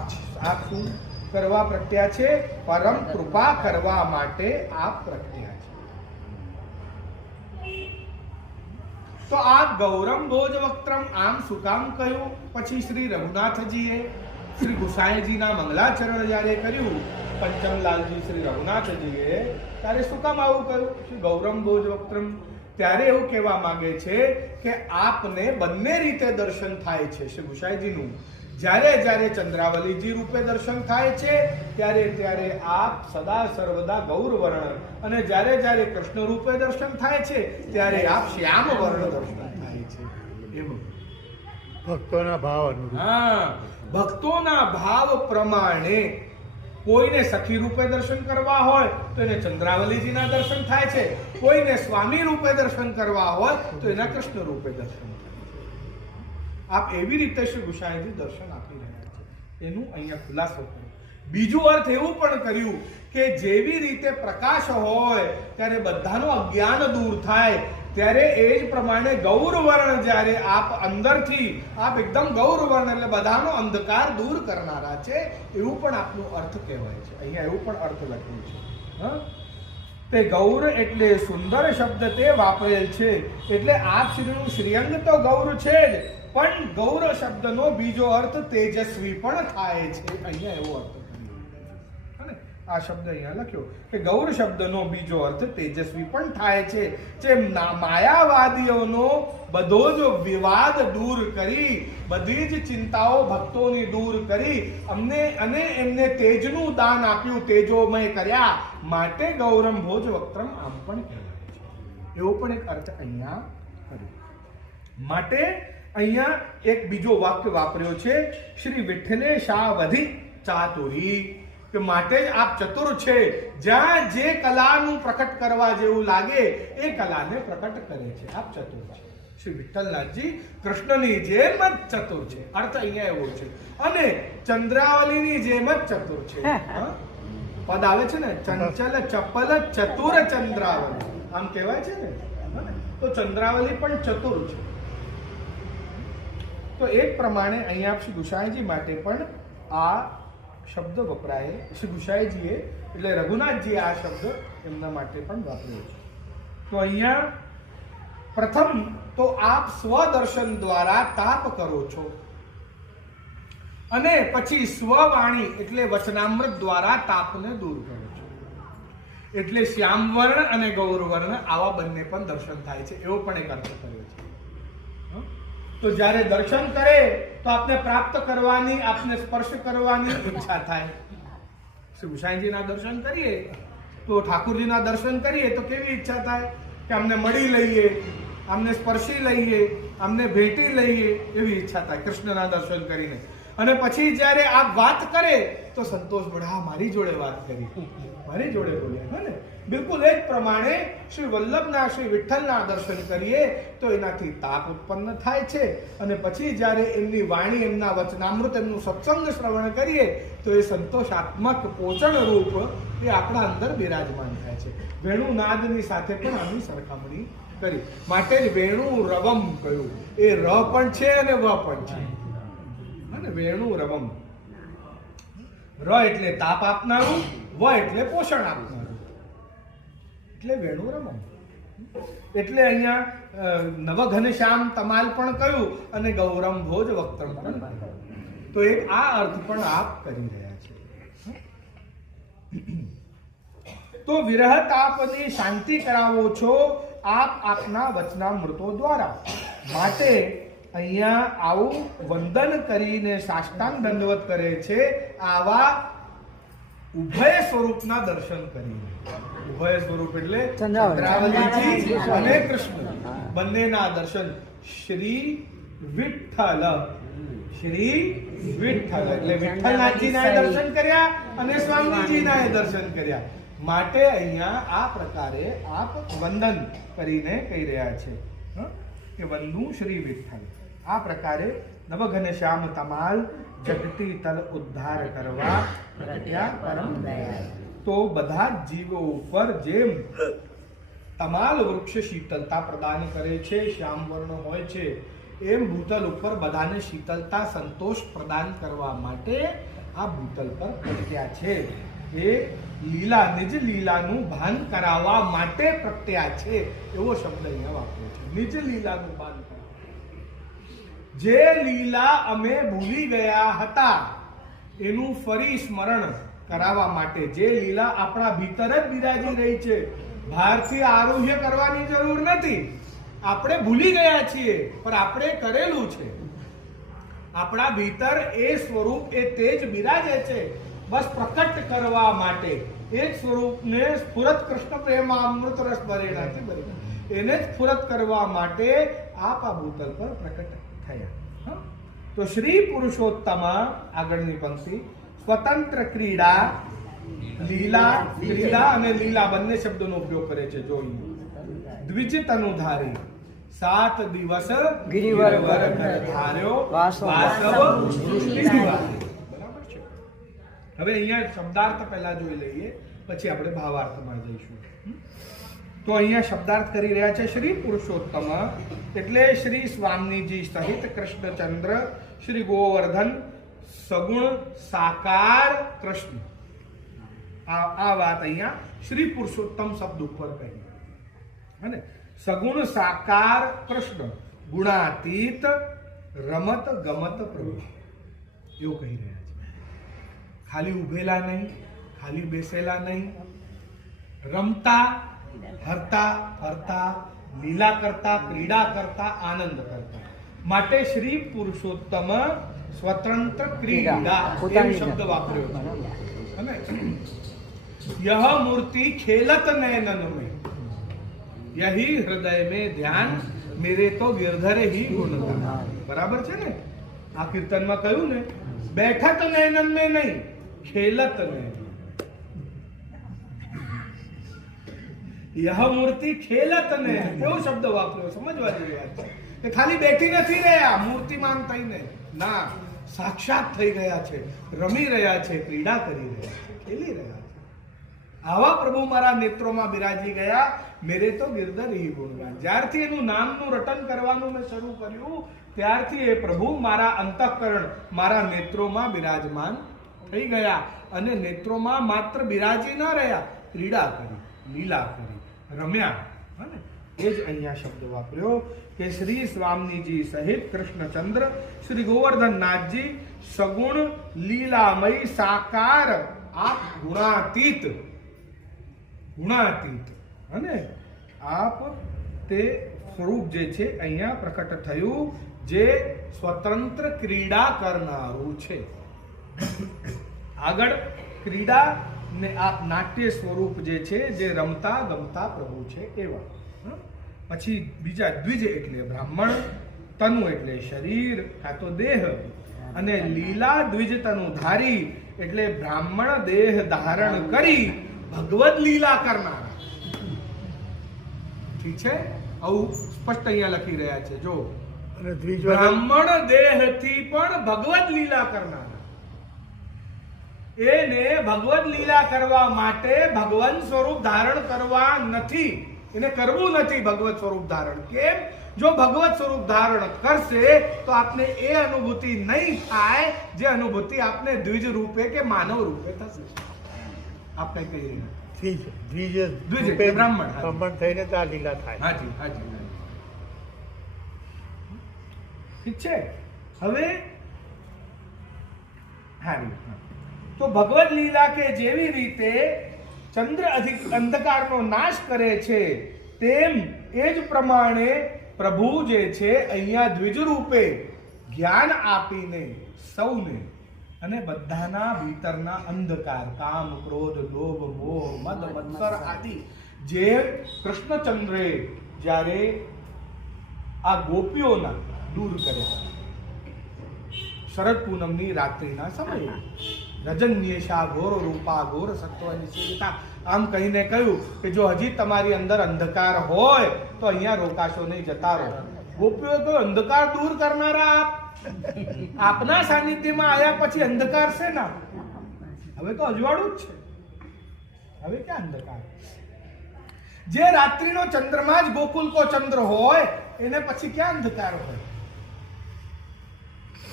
શું કરવા પ્રગટ્યા છે? પરમ કૃપા કરવા માટે આપ પ્રગટ્યા છે. તો આ ગૌરમ ભોજ વક્ત્રમ આમ શું કામ કહ્યું? પછી શ્રી રઘુનાથજીએ શ્રી ગુસાઈજીના મંગલાચરણ જ્યારે કર્યું, પંચમલાલજી શ્રી રઘુનાથજીએ, ત્યારે શું કામ આવું કહ્યું? શ્રી ગૌરમ ભોજ વક્ત્રમ. ત્યારે એવું કહેવા માંગે છે કે આપને બંને રીતે દર્શન થાય છે શ્રી ગુસાઈજીનું. જ્યારે ચંદ્રાવલીજી રૂપે દર્શન થાય છે ત્યારે આપ સદા સર્વદા ગૌર વર્ણ, અને જ્યારે કૃષ્ણ રૂપે દર્શન થાય છે ત્યારે આપ શ્યામ વર્ણ દર્શન થાય છે. એવું ભક્તોના ભાવ અનુરૂપ. હા, ભક્તોના ભાવ પ્રમાણે કોઈને સખી રૂપે દર્શન કરવા હોય તો એને ચંદ્રાવલીજીના દર્શન થાય છે, કોઈને સ્વામી રૂપે દર્શન કરવા હોય તો એના કૃષ્ણ રૂપે દર્શન થાય છે. આપ એવી રીતે શ્રી ગુસાઈજી દર્શન આપી રહ્યા છે, એનું અહીંયા ખુલાસો કર્યો. બીજું અર્થ એવું પણ કર્યું કે જેવી રીતે પ્રકાશ હોય ત્યારે બધાનો અજ્ઞાન દૂર થાય, ત્યારે એ જ પ્રમાણે ગૌરવર્ણ જ્યારે આપ અંદરથી આપ એકદમ ગૌરવર્ણ એટલે બધાનો અંધકાર દૂર કરનારા છે, એવું પણ આપનો અર્થ કહેવાય છે. અહીંયા એવું પણ અર્થ લખ્યું છે. હા, તે ગૌર એટલે સુંદર શબ્દ તે વાપરેલ છે, એટલે આપ શ્રીનું શ્રીઅંગ તો ગૌર છે જ, પણ ગૌર શબ્દનો બીજો અર્થ તેજસ્વી પણ થાય છે. અહીંયા એવો અર્થ આ શબ્દ અહીંયા લખ્યો કે ગૌર શબ્દનો બીજો અર્થ તેજસ્વી પણ થાય છે. જે માયાવાદીઓનો બધો જ વિવાદ દૂર કરી, બધી જ ચિંતાઓ ભક્તોની દૂર કરી એમને તેજનું દાન આપ્યું, તેજોમય કર્યા, માટે ગૌરમ ભોજ વક્ત્રમ આમ પણ કહેવાય છે. એવો પણ એક અર્થ અહીંયા કર્યો. માટે અહીંયા એક બીજો વાક્ય વાપર્યો છે, શ્રી વિઠ્ઠલેશાવધિ ચાતુરી, કે માટે જ આપ ચતુર છે. જ્યાં જે કલાનું પ્રકટ કરવા જેવું લાગે એ કલાને પ્રકટ કરે છે. આપ ચતુર છે. શ્રી વિઠ્ઠલનાથજી કૃષ્ણની જેમ જ ચતુર છે. અર્થ અહીંયા એવો છે. અને ચંદ્રાવલીની જેમ જ ચતુર છે. પદ આવે છે ને, ચંચલ ચપલ ચતુર ચંદ્રાવલી, આમ કહેવાય છે ને. તો ચંદ્રાવલી પણ ચતુર છે. તો એ જ પ્રમાણે અહીંયા શ્રી ગુસાઈજી માટે પણ આ શબ્દ વપરાય. શ્રી ગુસાઈજીએ એટલે રઘુનાથજીએ આ શબ્દ એમના માટે પણ વાપર્યો છે. તો અહીંયા પ્રથમ તો આપ સ્વદર્શન દ્વારા તાપ કરો છો અને પછી સ્વવાણી એટલે વચનામૃત દ્વારા તાપને દૂર કરો છો. એટલે શ્યામવર્ણ અને ગૌરવર્ણ આવા બંને પણ દર્શન થાય છે, એવો પણ એક અર્થ કર્યો છે. તો જ્યારે દર્શન કરે તો આપને પ્રાપ્ત કરવાની, આપને સ્પર્શ કરવાની ઈચ્છા થાય. શ્રી ગુસાઈજીના દર્શન કરીએ તો, ઠાકુરજીના દર્શન કરીએ તો કેવી ઈચ્છા થાય કે અમને મળી લઈએ, અમને સ્પર્શી લઈએ, અમને ભેટી લઈએ, એવી ઈચ્છા થાય કૃષ્ણના દર્શન કરીને. અને પછી જ્યારે આ વાત કરે તો સંતોષ મળે, હા મારી જોડે વાત કરી, મારી જોડે બોલ્યા. હે ને? બિલકુલ એ જ પ્રમાણે શ્રી વલ્લભના, શ્રી વિઠ્ઠલના દર્શન કરીએ તો એનાથી તાપ ઉત્પન્ન થાય છે. અને પછી જ્યારે એમની વાણી, એમના વચનામૃત, એમનું સત્સંગ શ્રવણ કરીએ તો એ સંતોષાત્મક પોષણ રૂપ એ આપણા અંદર બિરાજમાન થાય છે. વેણુનાદની સાથે પણ આની સરખામણી કરી, માટે જ વેણુ રવમ કહ્યું. એ ર પણ છે અને વ પણ છે. અને વેણુ રવમ, ર એટલે તાપ આપનારું, વ એટલે પોષણ આપનારું, એટલે વેણુ રમમ. એટલે અહીંયા નવઘનશ્યામ તમાલ પણ કહ્યું અને ગૌરમ ભોજ વક્તમ પણ કહ્યું. તો એક આ અર્થ પણ આપ કરી રહ્યા છે. તો વિરહ તાપની શાંતિ કરાવો છો આપ આપના વચનામૃતો દ્વારા. માટે અહીંયા આવું વંદન કરીને સાષ્ટાંગ દંડવત કરે છે, આવા ઉભય સ્વરૂપના દર્શન કરીને. ઉભય સ્વરૂપ એટલે ચંદ્રાવલીજી અને કૃષ્ણ બંનેના દર્શન. શ્રી વિઠ્ઠલ, શ્રી વિઠ્ઠલ એટલે વિઠ્ઠલનાથજીના દર્શન કર્યા અને સ્વામીજીના દર્શન કર્યા. માટે અહીંયા આ પ્રકારે આપ વંદન કરીને કહી રહ્યા છે કે વંદુ શ્રી વિઠ્ઠલ. આ પ્રકારે નવઘનશ્યામ તમાલ જગતી તલ ઉદ્ધાર કરવા પ્રત્યા પરમ દયાળ. તો બધા જ જીવો ઉપર જેમ તમાલ વૃક્ષ શીતળતા પ્રદાન કરે છે, શ્યામ વર્ણ હોય છે, એમ ભૂતલ ઉપર બધાને શીતળતા, સંતોષ પ્રદાન કરવા માટે આ ભૂતલ પર પ્રત્યા છે. એ લીલા, નિજ લીલાનું ભાન કરાવવા માટે પ્રત્યા છે, એવો શબ્દ અહીંયા વાપર્યો છે. નિજ લીલાનું ભાન કરાવવા, જે લીલા અમે ભૂલી ગયા હતા એનું ફરી સ્મરણ કરાવવા માટે. જે લીલા આપણા ભીતર જ બિરાજી રહી છે, બહારથી આરોહ્ય કરવાની જરૂર નથી. આપણે ભૂલી ગયા છીએ પણ આપણે કરેલું છે. આપણા ભીતર એ સ્વરૂપ, એ તેજ બિરાજે છે, બસ પ્રકટ કરવા માટે. એ જ સ્વરૂપને સ્ફુરત કૃષ્ણ પ્રેમ અમૃત રસ ભરેલાથી ભરેલા, એને જ સ્ફુરત કરવા માટે આપ આ ભૂતલ પર પ્રકટ થયા. તો શ્રી પુરુષોત્તમ, આગળની પંક્તિ, સ્વતંત્ર ક્રીડા, લીલા, ક્રીડા અને લીલા બંને શબ્દોનો ઉપયોગ કરે છે. જોઈએ દ્વિજ તનુધારી, 7 દિવસ ગિરિવર વર ધાર્યો, વાસવ સૃષ્ટિ નિવારી. બરાબર છે. હવે અહીંયા શબ્દાર્થ પહેલા જોઈ લઈએ, પછી આપણે ભાવાર્થમાં જઈશું. તો અહીંયા શબ્દાર્થ કરી રહ્યા છે શ્રી પુરુષોત્તમ એટલે શ્રી સ્વામીજી સહિત કૃષ્ણચંદ્ર, શ્રી ગોવર્ધન, સગુણ સાકાર કૃષ્ણ. આ વાત અહીંયા શ્રી પુરુષોત્તમ શબ્દ ઉપર કહી. અને સગુણ સાકાર કૃષ્ણ, ગુણાતીત, રમત ગમત પ્રભુ, એવું કહી રહ્યા છે. ખાલી ઉભેલા નહીં, ખાલી બેસેલા નહીં, રમતા, હરતા, ફરતા, લીલા કરતા, ક્રીડા કરતા, આનંદ કરતા. માટે શ્રી પુરુષોત્તમ સ્વતંત્ર ક્રીડા એમ શબ્દ વાપર્યો છે. यह मूर्ति खेलत नयनन में, यही हृदय में ध्यान, मेरे तो गिरधर ही गुणगान. बराबर છે ને? આ કીર્તનમાં કહ્યું ને, બેઠત નયનન में નહીં, ખેલત નયન. यह मूर्ति खेलत नयन, એવો શબ્દ વાપર્યો. સમજવા જેવી વાત છે કે ખાલી બેઠી નથી રહ્યા મૂર્તિમાન થઈને, ના, સાક્ષાત થઈ ગયા છે, રમી રહ્યા છે, ક્રીડા કરી રહ્યા છે, ખેલી રહ્યા છે. આવા પ્રભુ મારા નેત્રોમાં બિરાજી ગયા, મેરે તો ગિરધર હી ગુણગાન. જ્યારથી એનું નામનું રટન કરવાનું મેં શરૂ કર્યું ત્યારથી એ પ્રભુ મારા અંતઃકરણ, મારા નેત્રોમાં બિરાજમાન થઈ ગયા. અને નેત્રોમાં માત્ર બિરાજી ન રહ્યા, ક્રીડા કરી, લીલા કરી, રમ્યા. હને એ જ અહીંયા શબ્દ વાપર્યો કે શ્રી સ્વામીજી સહિત કૃષ્ણચંદ્ર શ્રી ગોવર્ધનનાથજી સગુણ લીલામય સાકાર આપ ગુણાતીત અને આપ તે સ્વરૂપ જે છે અહીંયા પ્રકટ થયું જે સ્વતંત્ર ક્રીડા કરનારું છે. આગળ ક્રીડા ને આપ નાટ્ય સ્વરૂપ જે છે જે રમતા ગમતા પ્રભુ છે એવા. પછી બીજા દ્વિજ એટલે બ્રાહ્મણ, તનુ એટલે શરીર કાં તો દેહ, અને લીલા દ્વિજ તનુ ધારી એટલે બ્રાહ્મણ દેહ ધારણ કરી ભગવદ લીલા કરનારા. ઠીક છે, આવું સ્પષ્ટ અહીંયા લખી રહ્યા છે. જો અને દ્વિજ બ્રાહ્મણ દેહથી પણ ભગવદ લીલા કરનારા. એને ભગવદ લીલા કરવા માટે ભગવાન સ્વરૂપ ધારણ કરવા નથી, એને કરવું નથી ભગવત સ્વરૂપ ધારણ. કેમ? જો ભગવત સ્વરૂપ ધારણ કરશે તો આપને એ અનુભૂતિ નહીં થાય જે અનુભૂતિ આપને દ્વિજ રૂપે કે માનવ રૂપે થશે. આપણે કહી રહ્યા દ્વિજ એટલે બ્રાહ્મણ. બ્રાહ્મણ થઈને તો આ લીલા થાય. હાજી હાજી. ઠીક છે. હવે હારી તો ભગવદ લીલા કે જેવી રીતે ચંદ્ર અંધકારનો નાશ કરે છે તેમ એ જ પ્રમાણે પ્રભુ જે છે અહીંયા દ્વિજ રૂપે જ્ઞાન આપીને સૌને અને બધાના ભીતરના અંધકાર, કામ, ક્રોધ, લોભ, મોહ, મદ, મત્સર આદિ જે કૃષ્ણચંદ્રે જ્યારે આ ગોપીઓના દૂર કર્યા શરદ પૂનમની રાત્રિના સમયે, રજન્યેશા ઘોર રૂપા ઘોર સત્વની સેવિતા, આમ કહીને કહ્યું કે જો હજી તમારી અંદર અંધકાર હોય તો અહીંયા રોકાશો નહીં, જતા રહો. ગોપીઓ તો અંધકાર દૂર કરનારા આપ, આપના સાનિધ્યમાં આવ્યા પછી અંધકાર છે ના, હવે તો અજવાળું જ છે. હવે ક્યાં અંધકાર? જે રાત્રિનો ચંદ્રમા જ ગોકુલ કો ચંદ્ર હોય એને પછી ક્યાં અંધકાર હોય?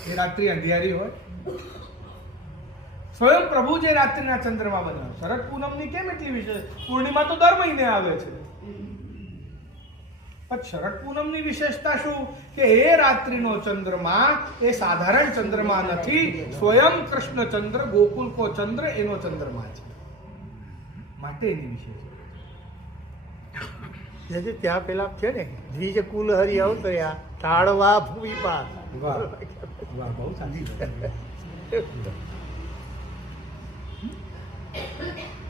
એ રાત્રિ અંધિયારી હોય. સ્વયં પ્રભુ જે રાત્રિના ચંદ્રમા બનાવે. શરદ પૂનમની કેમ એટલી વિશેષ? પૂર્ણિમા તો દર મહિને આવે છે, પણ શરદ પૂનમની વિશેષતા શું કે એ રાત્રિનો ચંદ્રમા એ સાધારણ ચંદ્રમા નથી, સ્વયં કૃષ્ણચંદ્ર ગોકુલ કો ચંદ્ર એનો ચંદ્રમા છે, માટે એની વિશેષ. ત્યાં પેલા છે ને દ્વિજ કુલ હરિ અવતર્યા તાળવા ભૂમિ પાર. વાહ વાહ, બહુ સાચી.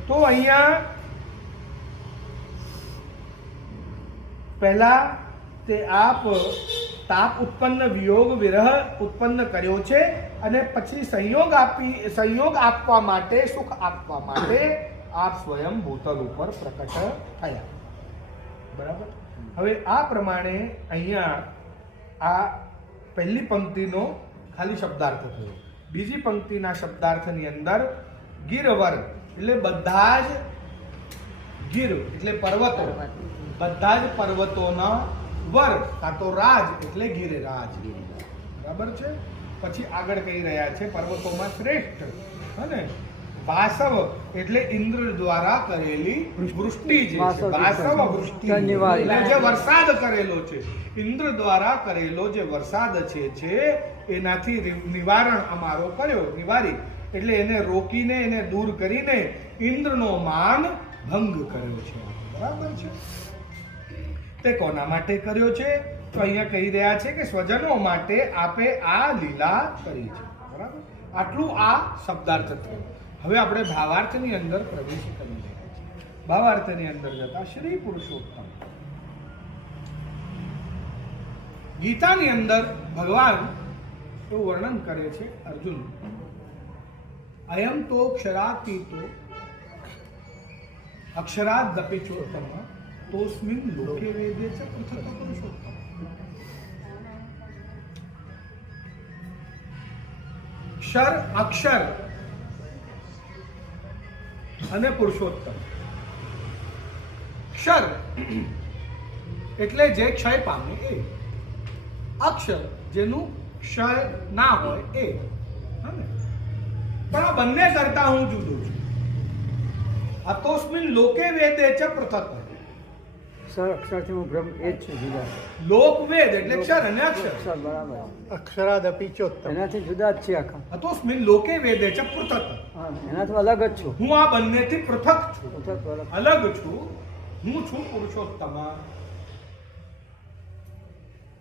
તો અહીંયા પહેલા તે આપ તાપ ઉત્પન્ન વિયોગ વિરહ ઉત્પન્ન કર્યો છે અને પછી સંયોગ આપવા માટે, સુખ આપવા માટે આપ સ્વયં ભૂતલ ઉપર પ્રકટ થયા. બરાબર. હવે આ પ્રમાણે અહીંયા આ પહેલી પંક્તિનો ખાલી શબ્દાર્થ થયો. બીજી પંક્તિના શબ્દાર્થની અંદર ગિરવર એટલે બધા જ, ગીર એટલે પર્વતો, બધા જ પર્વતોના વર કાં તો રાજ એટલે ગિરિરાજ. બરાબર છે. પછી આગળ કહી રહ્યા છે પર્વતોમાં શ્રેષ્ઠ અને વાસવ એટલે ઇન્દ્ર દ્વારા કરેલી વૃષ્ટિ જે છે, વાસવ વૃષ્ટિ એટલે જે વરસાદ કરેલો છે, ઇન્દ્ર દ્વારા કરેલો જે વરસાદ છે એનાથી નિવારણ અમારો કર્યો, નિવારી એટલે એને રોકીને, એને દૂર કરીને ઇન્દ્રનો માન ભંગ કર્યો છે. બરાબર છે. તે કોના માટે કર્યો છે? તો અહીંયા કહી રહ્યા છે કે સ્વજનો માટે આપે આ લીલા કરી છે. બરાબર. આટલું આ શબ્દાર્થ થયો. હવે આપણે ભાવાર્થની અંદર પ્રવેશ કરી રહ્યા છીએ. ભાવાર્થની અંદર જતા શ્રી પુરુષોત્તમ ગીતાની અંદર ભગવાન એવું વર્ણન કરે છે અર્જુન, અયમ તો અક્ષરાતીતો અક્ષરાદપી ચોત્તમ તોસ્મિન લોકે વેદે ચ પૃથક પુરુષોત્તમ. અક્ષર અને પુરુષોત્તમ. ક્ષર એટલે જે ક્ષય પામે એ, અક્ષર જેનું ક્ષય ના હોય એ. હા ને? પણ આ બંને કરતા હું જુદો છું. અતોસ્મિન લોકે વેદે ચ પૃથક. અક્ષર અક્ષરથી હું બ્રહ્મ એ જ છું જુદા. લોક વેદ એટલે ક્ષર અને અક્ષર. અક્ષર બરાબર. અક્ષરાદપી ચોત્તમ. એનાથી જુદા જ છે આખા. અતોસ્મિન લોકે વેદે ચ પૃથક. હા, એનાથી અલગ જ છું. હું આ બંનેથી પૃથક છું, પૃથક અલગ. અલગ છું. હું છું પુરુષोत्तम,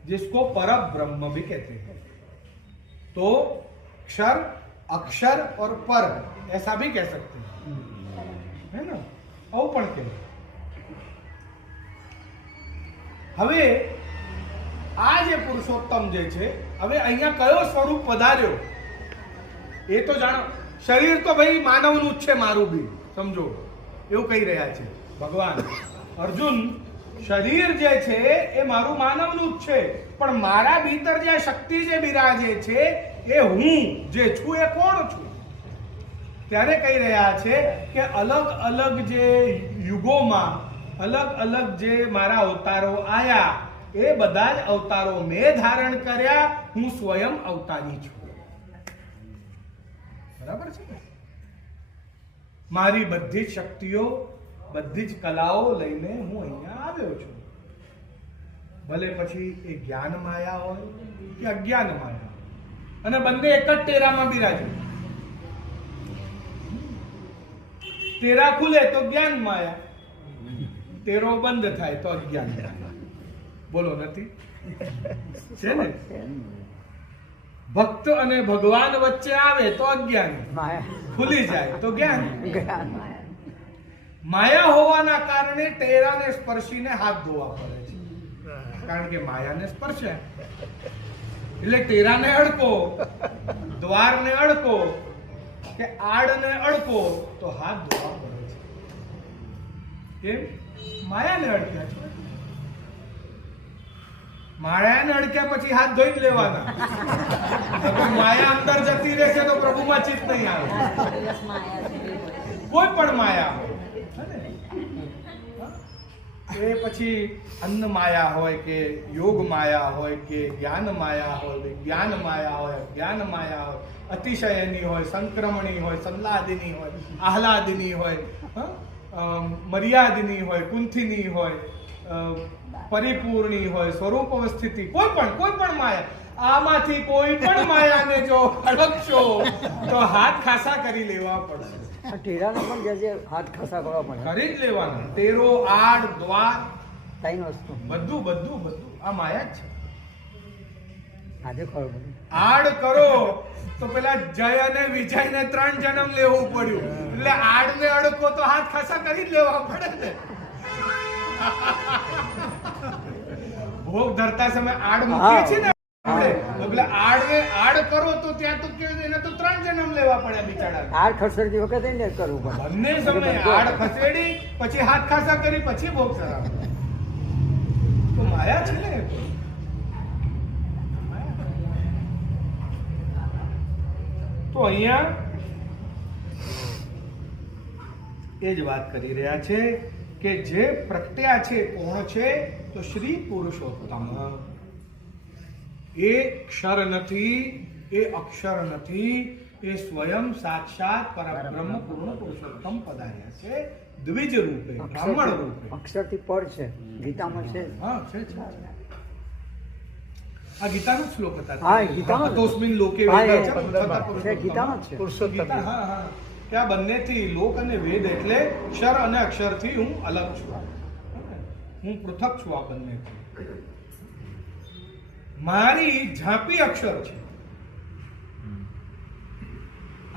जिसको पर ब्रह्म भी कहते हैं. तो क्षर, अक्षर और पर ऐसा भी कह सकते हैं, है ना? આવું પણ કહે. હવે આ જે પુરુષોત્તમ જે છે, હવે અહીંયા કયો સ્વરૂપ વધાર્યો એ તો જાણો. શરીર તો ભાઈ માનવનું જ છે, મારું બી સમજો એવું કહી રહ્યા છે ભગવાન. અર્જુન, શરીર જે છે એ મારું માનવનું જ છે, પણ મારા ભીતર જે શક્તિ જે બિરાજે છે એ હું જે છું એ કોણ છું? ત્યારે કહી રહ્યા છે કે અલગ અલગ જે યુગોમાં અલગ અલગ જે મારા અવતારો આયા એ બધા જ અવતારો મેં ધારણ કર્યા. હું સ્વયં અવતારી છું. બરાબર છે ને? મારી બધી જ શક્તિઓ, બધી જ કલાઓ લઈને હું અહીંયા આવ્યો છું. ભલે પછી એ જ્ઞાન માયા હોય કે અજ્ઞાન માયા, અને બંને એક જ ટેરામાં બિરાજે. તેરા ખુલે તો જ્ઞાન માયા, તેરો બંધ થાય તો અજ્ઞાન માયા. બોલો નથી? છે ને? ભક્ત અને ભગવાન વચ્ચે આવે તો અજ્ઞાન, માયા. ખુલી જાય તો જ્ઞાન. જ્ઞાન. માયા હોવાના કારણે ટેરાને સ્પર્શીને હાથ ધોવા પડે છે, કારણ કે માયાને સ્પર્શે. એટલે ટેરાને અડકો, દ્વારને અડકો કે આડને અડકો તો હાથ ધોવા પડે છે. કેમ? માયાને અડક્યા છે. માયાને અડક્યા પછી હાથ ધોઈ જ લેવાના. માયા અંદર જતી રહેશે તો પ્રભુમાં ચિત્ત નહીં આવે. કોઈ પણ માયા હોય, એ પછી અન્ન માયા હોય કે યોગ માયા હોય કે જ્ઞાન માયા હોય, વિજ્ઞાન માયા હોય, અજ્ઞાન માયા હોય, અતિશયની હોય, સંક્રમણી હોય, સંલાદિની હોય, આહલાદિની હોય, મર્યાદિની હોય, કુંથિની હોય, પરિપૂર્ણી હોય, સ્વરૂપ અવસ્થિતિ, કોઈ પણ માયા. આમાંથી કોઈ પણ માયાને જો અડકશો તો હાથ ખાસા કરી લેવા પડશે. આ ટેરાનો પણ જે છે હાથ ખાસા કરવા પડે. કરી જ લેવાના. તેરો, આડ, દ્વાર, ત્રણ વસ્તુ બધું આ માયા જ છે. આજે ખબર પડી. આડ કરો તો પેલા જય અને વિજયને 3 જન્મ લેવું પડ્યું. એટલે આડને અડકો તો હાથ ખાસા કરી જ લેવા પડે ને. ભોગ ધરતા સમય આડ મૂકીએ છીએ ને આપણે, એટલે આડ કરો તો ત્યાં તો કેવું, એને તો 3 જન્મ લેવા પડ્યા બિચારા. હાથ ખસેડતી વખતે ને કરવું પડે. બંને સમય આડ ખસેડી પછી હાથ ખાસા કરી પછી ભોગ ચડાવે. તો માયા છે ને. તો અહીંયા એ જ વાત કરી રહ્યા છે કે જે પ્રગટ્યા છે કોણ છે? તો શ્રી પુરુષોત્તમ. એ ક્ષર નથી, એ અક્ષર નથી, એ સ્વયં સાક્ષાત પરબ્રહ્મ પૂર્ણ પુરુષોત્તમ પધાર્યા છે, દ્વિજ રૂપે, બ્રાહ્મણ રૂપે. અક્ષરથી પર છે, ગીતામાં છે. હા, છે. આ ગીતાનો શ્લોક હતા. હા, ગીતામાં. તોસ્મિન લોકે હા, વેદે એ ચ પુરુષોત્તમ. છે, ગીતામાં જ છે. પુરુષોત્તમ. હા. કે આ બંનેથી લોક અને વેદ એટલે ક્ષર અને અક્ષરથી હું અલગ છું, હું પૃથક છું આ બંનેથી. મારી ઝાંપી અક્ષર છે,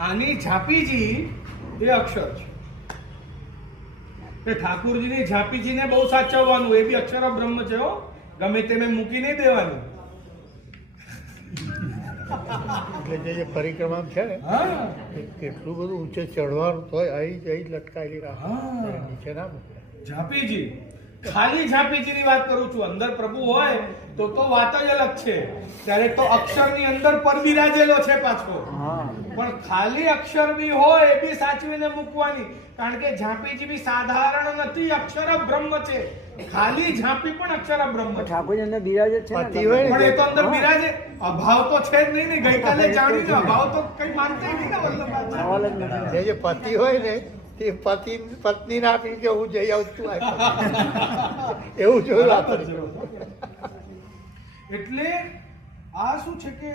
આની ઝાંપીજી એ અક્ષર છે. કે ઠાકુરજીની ઝાંપીજીને બહુ સાચવવાનું, એ બી અક્ષર બ્રહ્મ છે હો, ગમે તેને મૂકી નહીં દેવાનું. એટલે જે પરિક્રમા છે ને, હા, કેટલું બધું ઊંચે ચડવાનું તોય અહીં જ લટકાયેલી રાખે, હા. નીચે ના મૂકે. ઝાંપીજી, ખાલી ઝાંપીજીની વાત કરું છું. અંદર પ્રભુ હોય તો વાત જ અલગ છે. ત્યારે તો અક્ષરની અંદર પર બિરાજેલો છે પાછો. હા પણ ખાલી અક્ષર બી હોય એ બી સાચવીને મૂકવાની, કારણ કે ઝાંપીજી બી સાધારણ નથી, અક્ષર બ્રહ્મ છે. ખાલી ઝાંપી પણ અક્ષર બ્રહ્મ છે. ઠાકોરજી અંદર બિરાજે જ છે ને પતિ હોય પણ એ તો અંદર બિરાજે. અભાવ તો છે જ નહીં ને. ગઈકાલે જાણીને અભાવ તો કઈ માનતા નહીં ને વલ્લભાચાર્ય. સવાલ જ નથી. જે પતિ હોય ને તે પત્ની ના આપી કે હું જઈ આવતું એવું જોયું આપણે. એટલે આ શું છે કે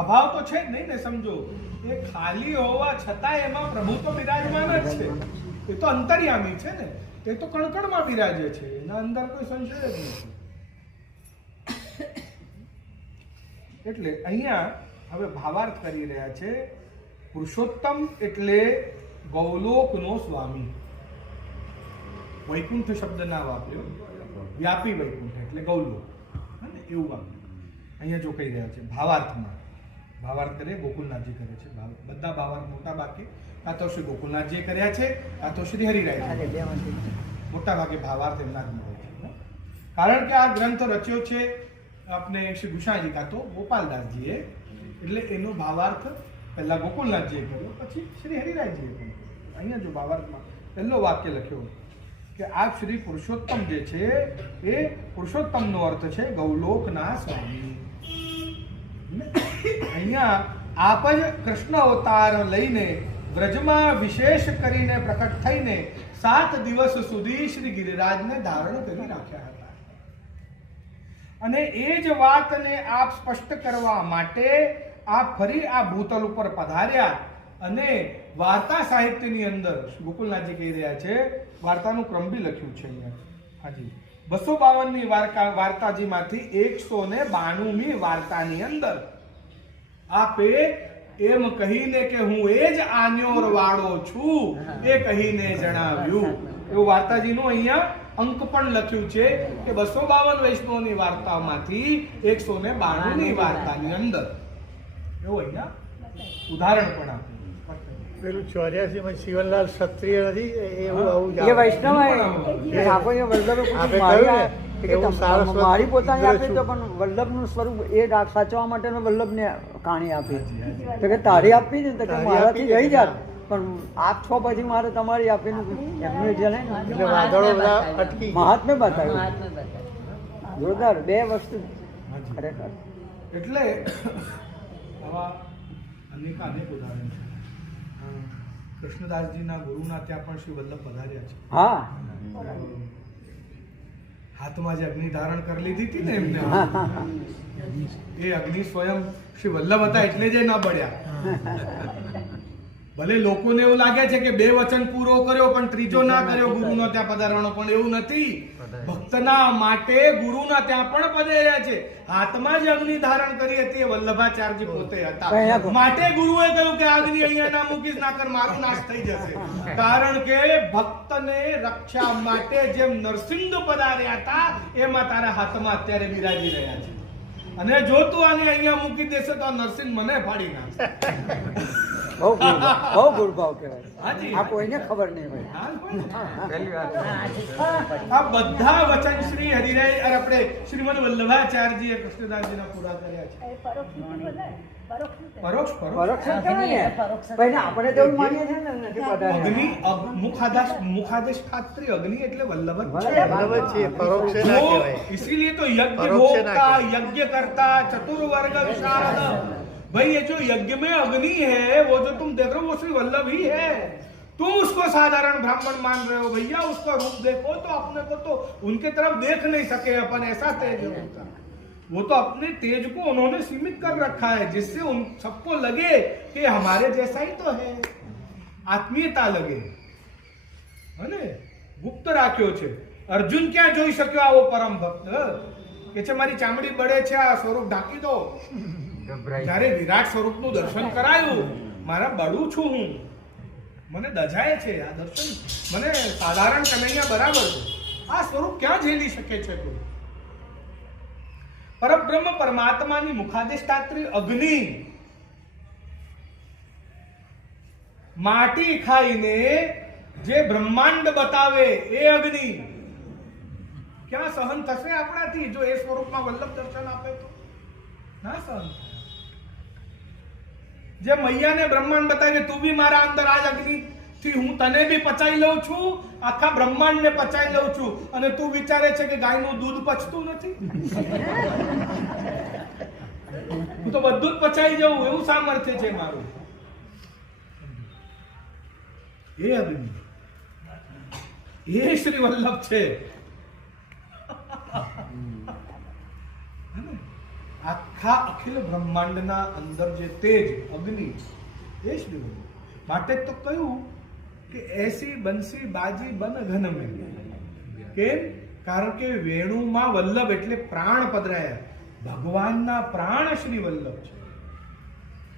અભાવ તો છે જ નહીં ને, સમજો. એ ખાલી હોવા છતાં એમાં પ્રભુ તો બિરાજમાન જ છે. એ તો અંતર્યામી છે ને, એ તો કણકણમાં બિરાજે છે, એના અંદર કોઈ સંશય જ નથી. એટલે અહીંયા હવે ભાવાર્થ કરી રહ્યા છે. પુરુષોત્તમ એટલે ગૌલોકનો સ્વામી. વૈકુંઠ શબ્દ ના વાપર્યો, વ્યાપી વૈકુંઠ એટલે ગૌલોક, એવું વાપર્યું. અહીંયા જો કહી રહ્યા છે ભાવાર્થમાં. ભાવાર્થ કરે ગોકુલનાથજી કરે છે. બધા ભાવાર્થ મોટા ભાગે કાં તો શ્રી ગોકુલનાથજીએ કર્યા છે, કાં તો શ્રી હરિરાયજી. મોટા ભાગે ભાવાર્થ એમના જ મળે છે. કારણ કે આ ગ્રંથ રચ્યો છે આપણે શ્રી ગુસાઈજી કાં તો ગોપાલદાસજીએ, એટલે એનો ભાવાર્થ પહેલા ગોકુલનાથજીએ કર્યો, પછી શ્રી હરિરાયજીએ કર્યો. અહીંયા જો ભાવાર્થમાં પહેલો વાક્ય લખ્યો કે આ શ્રી પુરુષોત્તમ જે છે એ પુરુષોત્તમનો અર્થ છે ગૌલોકના સ્વામી. અહીંયા આપ જ કૃષ્ણ અવતાર લઈને વ્રજમાં વિશેષ કરીને પ્રકટ થઈને 7 દિવસ સુધી શ્રી ગિરિરાજને ધારણ કરી રાખ્યા હતા. અને એ જ વાતને આપ સ્પષ્ટ કરવા માટે આપ ફરી આ ભૂતલ ઉપર પધાર્યા અને વાર્તા સાહિત્યની અંદર ગોકુલનાથજી કહી રહ્યા છે, વાર્તાનું ક્રમ બી લખ્યું છે અહીંયા. હાજી 252ની વાર્તાજીમાંથી 192મી વાર્તાની અંદર આપે એમ કહીને કે હું એ જ આન્યોર વાળો છું એ કહીને જણાવ્યું. એવું વાર્તાજીનું અહીંયા અંક પણ લખ્યું છે કે 252 વૈષ્ણવની વાર્તામાંથી 192ની વાર્તાની અંદર એવું અહીંયા ઉદાહરણ પણ આપ્યું. પેલું 84 માં શિવનલાલ ક્ષત્રિય નથી એવું આવું એ વૈષ્ણવ ઠાકોરજી વલ્લભે મારી પોતાની આપી તો પણ વલ્લભનું સ્વરૂપ એ સાચવા માટે વલ્લભને કહાણી આપી. તો કે તારી આપી ને તો કે મારાથી રહી જાત, પણ આપ છો પછી મારે તમારી આપીને એમને જે એટલે વાદળો બધા અટકી મહાત્મ્ય બતાવ્યું. જોરદાર બે વસ્તુ ખરેખર. એટલે આવા અનેક ઉદાહરણ છે. કૃષ્ણદાસજીના ગુરુના ત્યાં પણ શ્રી વલ્લભ પધાર્યા છે. હા હાથમાં જે અગ્નિ ધારણ કરી લીધી હતી ને એમને, એ અગ્નિ સ્વયં શ્રી વલ્લભ હતા એટલે જ એ ન બળ્યા. ભલે લોકોને એવું લાગે છે કે 2 વચન પૂરો કર્યો પણ ત્રીજો ના કર્યો ગુરુનો ત્યાં પધારવાનો, પણ એવું નથી. ભક્તના માટે ગુરુના ત્યાં પણ પધાર્યા છે. હાથમાં જ અગ્નિ ધારણ કરી હતી એ વલ્લભાચાર્યજી પોતે હતા. માટે ગુરુએ કહ્યું કે અગ્નિ અહીંયા ના મૂકીશ, ના કર મારો નાશ થઈ જશે. કારણ કે ભક્તને રક્ષા માટે જેમ નરસિંહ પધાર્યા હતા એમાં તારા હાથમાં અત્યારે બિરાજી રહ્યા છે. અને જો તું આને અહીંયા મૂકી દેશે તો નરસિંહ મને ફાડી નાખશે. બહુ ગુરભાવ કહેવાય. હાજી. આ કોઈને ખબર નહીં હોય. આ બધા વચન શ્રી હરિરાય અને આપણે શ્રીમદ વલ્લભાચાર્યજીએ કૃષ્ણદાસજીના પૂરા કર્યા છે. પરોક્ષ પરોક્ષ જ કહેવાય ને. પણ આપણે તો એવું માનીએ છીએ ને નથી પધાર્યા. અગ્નિ મુખાદેશખાત્રી અગ્નિ એટલે વલ્લભ જ છે. વલ્લભ જ છે, પરોક્ષ ના वो કહેવાય. इसीलिए तो यज्ञ परोक्ष ना भोक्ता कहें। यज्ञ करता चतुर्वर्ग विशारद, भाई ये जो यज्ञ में अग्नि है वो जो तुम देख रहे हो वो श्री वल्लभ ही है. तुम उसको साधारण ब्राह्मण मान रहे हो, भैया उसका रूप देखो तो अपने को तो उनके तरफ देख नहीं सके अपन, ऐसा तेज है उनका. वो तो अपने तेज को उन्होंने सीमित कर रखा है जिससे उन सबको लगे कि हमारे जैसा ही तो है, आत्मीयता लगे. है ने गुप्त राख्यो છે. અર્જુન ક્યાં જોઈ શક્યો આવો પરમ ભક્ત કે છે મારી ચામડી બળે છે, આ સ્વરૂપ ઢાંકી દો. જ્યારે વિરાટ સ્વરૂપનું દર્શન કરાયું, મારા બળું છું હું, મને દજાય છે આ દર્શન, મને સાધારણ કનૈયા બરાબર છે. આ સ્વરૂપ ક્યાં ઝેલી શકે છે તું? પરબ્રહ્મ પરમાત્માની મુખાદેશતાત્રી અગ્નિ માટી ખાઈને જે બ્રહ્માંડ બતાવે એ અગ્નિ ક્યાં સહન થશે આપણાથી જો એ સ્વરૂપમાં વલ્લભ દર્શન આપે તો ના સહન થાય. જે મૈયાને બ્રહ્માંડ બતાવે કે તું બી મારા અંદર આજ અગ્નિ થી હું તને બી પચાઈ લઉં છું, આખા બ્રહ્માંડને પચાઈ લઉં છું, અને તું વિચારે છે કે ગાયનું દૂધ પચતું નથી? હું તો બધું જ પચાઈ જવું એવું સામર્થ્ય છે મારું. એ અગ્નિ એ શ્રી વલ્લભ છે. આખા અખિલ બ્રહ્માંડના અંદર જે તેજ અગ્નિ એ શ્રી વલ્લભ. માટે તો કહ્યું કે એસી બંસી બાજી બન ઘન મેં. કેમ? કારણ કે વેણુમાં વલ્લભ એટલે પ્રાણ પધરાયા. ભગવાનના પ્રાણ શ્રી વલ્લભ છે.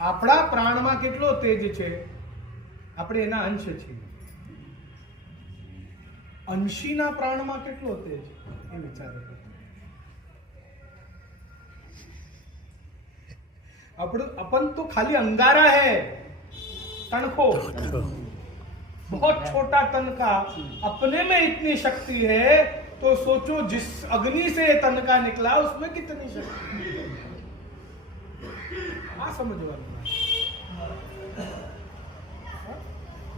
આપણા પ્રાણમાં કેટલો તેજ છે? આપણે એના અંશ છીએ. અંશીના પ્રાણમાં કેટલો તેજ એ વિચારો. अपन तो खाली अंगारा है, तनखो, बहुत छोटा तनका, अपने में इतनी शक्ति है तो सोचो जिस अग्नि से ये तनका निकला उसमें कितनी शक्ति. आ समझવાનું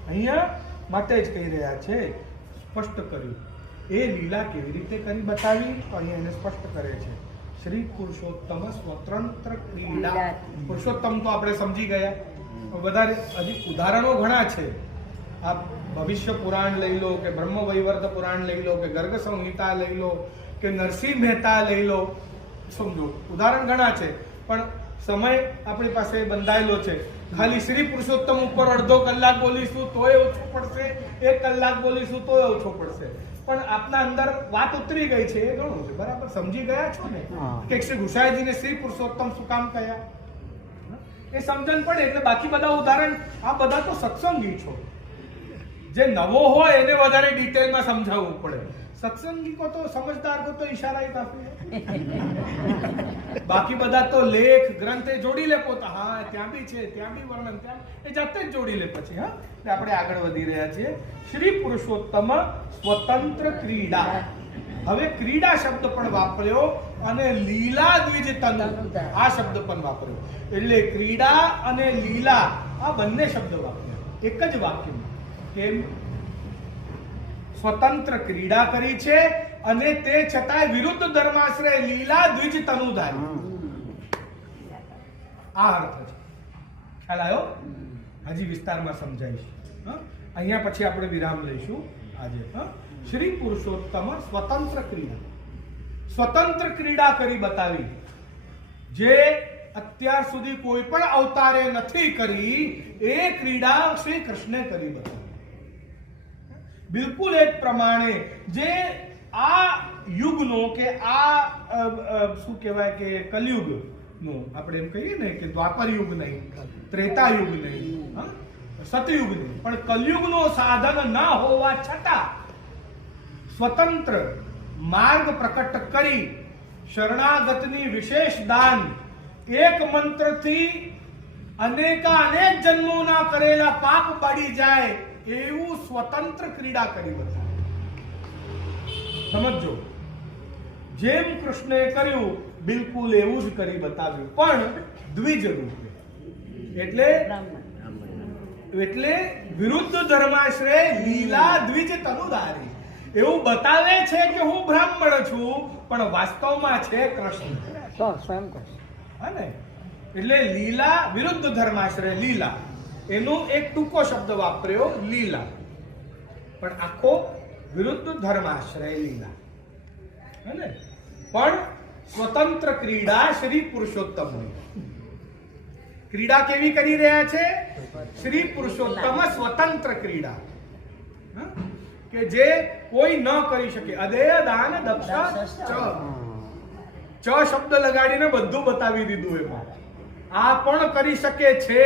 અહીંયા માટે જ કહી રહ્યા છે, સ્પષ્ટ કર્યું. એ લીલા કેવી રીતે કરી બતાવી તો અહીંયા એને સ્પષ્ટ કરે છે. શ્રી પુરુષોત્તમ સ્વતંત્ર ક્રીડા. પુરુષોત્તમ તો આપણે સમજી ગયા. વધારે હજી ઉદાહરણો ઘણા છે. આપ ભવિષ્ય પુરાણ લઈ લો કે બ્રહ્મ વૈવર્ત પુરાણ લઈ લો કે ગર્ગ સંહિતા લઈ લો કે નરસિંહ મહેતા લઈ લો. સમજો ઉદાહરણ ઘણા છે, પણ સમય આપણી પાસે બંધાયેલો છે. ખાલી શ્રી પુરુષોત્તમ ઉપર અડધો કલાક બોલીશું તોય ઓછું પડશે, 1 કલાક બોલીશું તોય ઓછો પડશે. પણ આપના અંદર વાત ઉતરી ગઈ છે એ ઘણું છે. બરાબર સમજી ગયા છો ને કે શ્રી ગુસાઈજીને શ્રી પુરુષોત્તમ શું કામ કહ્યા? એ સમજણ પડે એટલે બાકી બધા ઉદાહરણ આ બધા તો સત્સંગી છો. જે નવો હોય એને વધારે ડિટેલમાં સમજાવવું પડે. સત્સંગી કો તો સમજદાર કો તો ઇશારા ही काफी है. બાકી બધા તો લેખ ગ્રંથે જોડી લે પોતા. હા ત્યાં બી છે, ત્યાં બી વર્ણન, ત્યાં એ જાતે જ જોડી લે પછી. હા એટલે આપણે આગળ વધી રહ્યા છીએ. શ્રી પુરુષોત્તમ સ્વતંત્ર ક્રીડા. હવે ક્રીડા શબ્દ પણ વાપર્યો અને લીલા દ્વિજ તનુ આ શબ્દ પણ વાપર્યો. એટલે ક્રીડા અને લીલા આ બંને શબ્દ વાપર્યા એક જ વાક્યમાં. કેમ? સ્વતંત્ર ક્રીડા કરી છે અને તે છતાંય વિરુદ્ધ ધર્માશ્રય લીલા દ્વિજ તનુધારી. આ અર્થ છે. ખ્યાલ આવ્યો? હજી વિસ્તારમાં સમજાઈશ. અહીંયા પછી આપણે વિરામ લઈશું આજે. શ્રી પુરુષોત્તમ સ્વતંત્ર ક્રીડા. સ્વતંત્ર ક્રીડા કરી બતાવી જે અત્યાર સુધી કોઈ પણ અવતારે નથી કરી. એ ક્રીડા શ્રી કૃષ્ણે કરી બતાવી. બિલકુલ એ જ પ્રમાણે જે આ યુગનો કે આ શું કહેવાય કે કલયુગ નો આપણે એમ કહીએ ને કે દ્વાપર યુગ નહીં, ત્રેતા યુગ નહીં, સતયુગ નહીં, પણ કલયુગનો સાધન ના હોવા છતાં સ્વતંત્ર માર્ગ પ્રકટ કરી શરણાગતની વિશેષ દાન એક મંત્રથી અનેક જન્મોના કરેલા પાપ બાળી જાય એવું સ્વતંત્ર ક્રીડા કરી બતાવી. સમજો, જેમ કૃષ્ણે કર્યું બિલકુલ એવું જ કરી બતાવ્યું, પણ દ્વિજ રૂપે. એટલે વિરુદ્ધ ધર્માશ્રય લીલા દ્વિજ તનુધારી. એવું બતાવે છે કે હું બ્રાહ્મણ છું, પણ વાસ્તવમાં છે કૃષ્ણ. સ્વયં કૃષ્ણ. હા ને? એટલે લીલા વિરુદ્ધ ધર્માશ્રય લીલા એનો એક ટૂંકો શબ્દ વાપર્યો લીલા, પણ આખો વિરુદ્ધ ધર્માશ્રય લીલા. હે? પણ સ્વતંત્ર ક્રીડા શ્રી પુરુષોત્તમ. ક્રીડા કેવી કરી રહ્યા છે? શ્રી પુરુષોત્તમ સ્વતંત્ર ક્રીડા કે જે કોઈ ન કરી શકે. અદેય દાન દક્ષ ચ શબ્દ લગાડીને બધું બતાવી દીધું. એમાં આ પણ કરી શકે છે.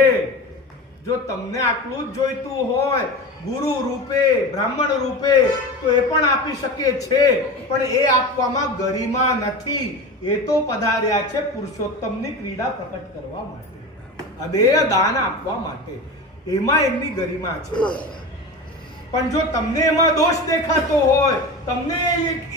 જો તમને આટલું જ જોઈતું હોય ગુરુ રૂપે બ્રાહ્મણ રૂપે તો એ પણ આપી શકે છે, પણ એ આપવામાં ગરિમા નથી. એ તો પધાર્યા છે પુરુષોત્તમની ક્રીડા પ્રકટ કરવા માટે, અદેય દાન આપવા માટે. એમાં એમની ગરિમા છે. પણ જો તમને એમાં દોષ દેખાતો હોય, તમને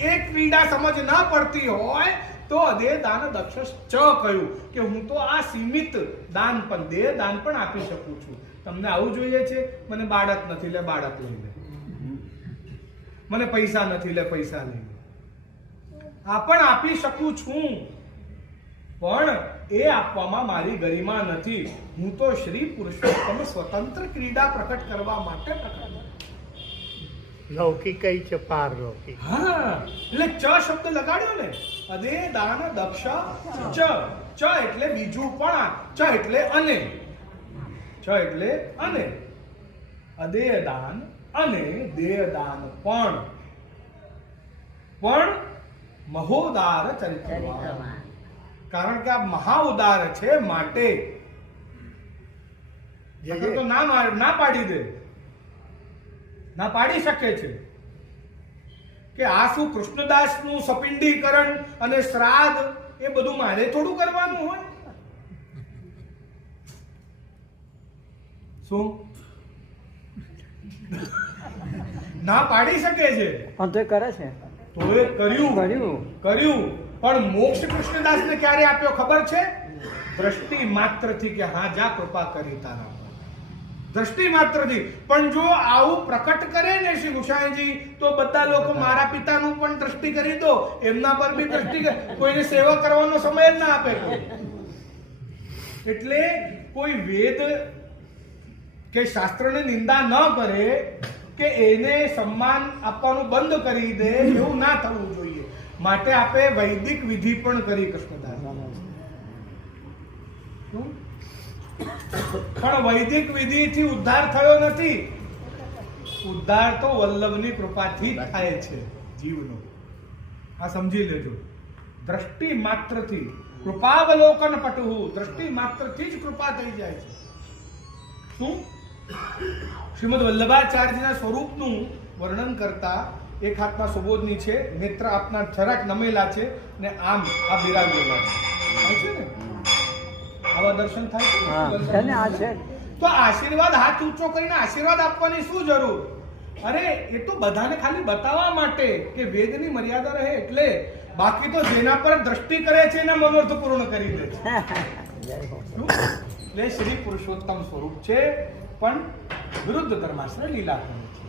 એ ક્રીડા સમજ ના પડતી હોય, તો દેહ દાન દક્ષ ચ કહ્યું કે હું તો આ સીમિત દાન પણ દેહ દાન પણ આપી શકું છું. તમને આવું જોઈએ છે? મને બાળક નથી, લે બાળક લઈ લે. મને પૈસા નથી, લે પૈસા લઈ લે. આ પણ આપી શકું છું, પણ એ આપવામાં મારી ગરિમા નથી. હું તો શ્રી પુરુષોત્તમ સ્વતંત્ર ક્રીડા પ્રકટ કરવા માટે પ્રકટ. લૌકિક છે, પારલૌકિક. હા, એટલે ચ શબ્દ લગાડ્યો ને, અદે દાન દક્ષ ચ. ચ એટલે બીજું પણ, ચ એટલે અને, ચ એટલે અને, અદે દાન અને દેહ દાન પણ મહોદાર ચરિત્રવાન. કારણ કે આ મહાઉદાર છે, માટે તો ના પાડી દે, ના પાડી શકે છે કે આ શું કૃષ્ણદાસ નું સપિંડીકરણ અને શ્રાદ્ધ એ બધું મારે થોડું કરવાનું હોય? શું ના પાડી શકે છે? પણ તો એ કરે છે. તો એ કર્યું. પણ મોક્ષ કૃષ્ણદાસને ક્યારે આપ્યો ખબર છે? દ્રષ્ટિ માત્રથી, કે હા જા કૃપા કરી તારા પર. દ્રષ્ટિ માત્રથી. પણ જો આવું પ્રકટ કરે ને શ્રી ગુસાઈજી, તો બધા લોકો મારા પિતાનું પણ દ્રષ્ટિ કરી દો, એમના પર બી દ્રષ્ટિ, કોઈને સેવા કરવાનો સમય જ ના આપે. એટલે કોઈ વેદ કે શાસ્ત્રની નિંદા ન કરે કે એને સન્માન આપવાનું બંધ કરી દે, એવું ના થવું જોઈએ. માટે આપે વૈદિક વિધિ પણ કરી કૃષ્ણદાસ. પણ વૈદિક વિધિથી ઉદ્ધાર થયો નથી. ઉદ્ધાર તો વલ્લભની કૃપાથી જ થાય છે જીવનો. આ સમજી લેજો. દ્રષ્ટિ માત્રથી, કૃપાવલોકન પટુ, દ્રષ્ટિ માત્રથી જ કૃપા થઈ જાય છે. શું? શ્રીમદ વલ્લભાચાર્યજીના સ્વરૂપનું વર્ણન કરતા એક હાથના સુબોધની છે, નેત્ર આપના જરાક નમેલા છે ને આમ આ બિરાજેલા છે ને, આવા દર્શન થાય છે. તો આશીર્વાદ હાથ ઊંચો કરીને આશીર્વાદ આપવાની શું જરૂર? અરે એ તો બધાને ખાલી બતાવવા માટે કે વેદની મર્યાદા રહે એટલે. બાકી તો જેના પર દ્રષ્ટિ કરે છે એના મનોર્થ પૂર્ણ કરી દે છે. એટલે શ્રી પુરુષોત્તમ સ્વરૂપ છે, પણ વિરુદ્ધ ધર્માશ્રય લીલા કરે છે.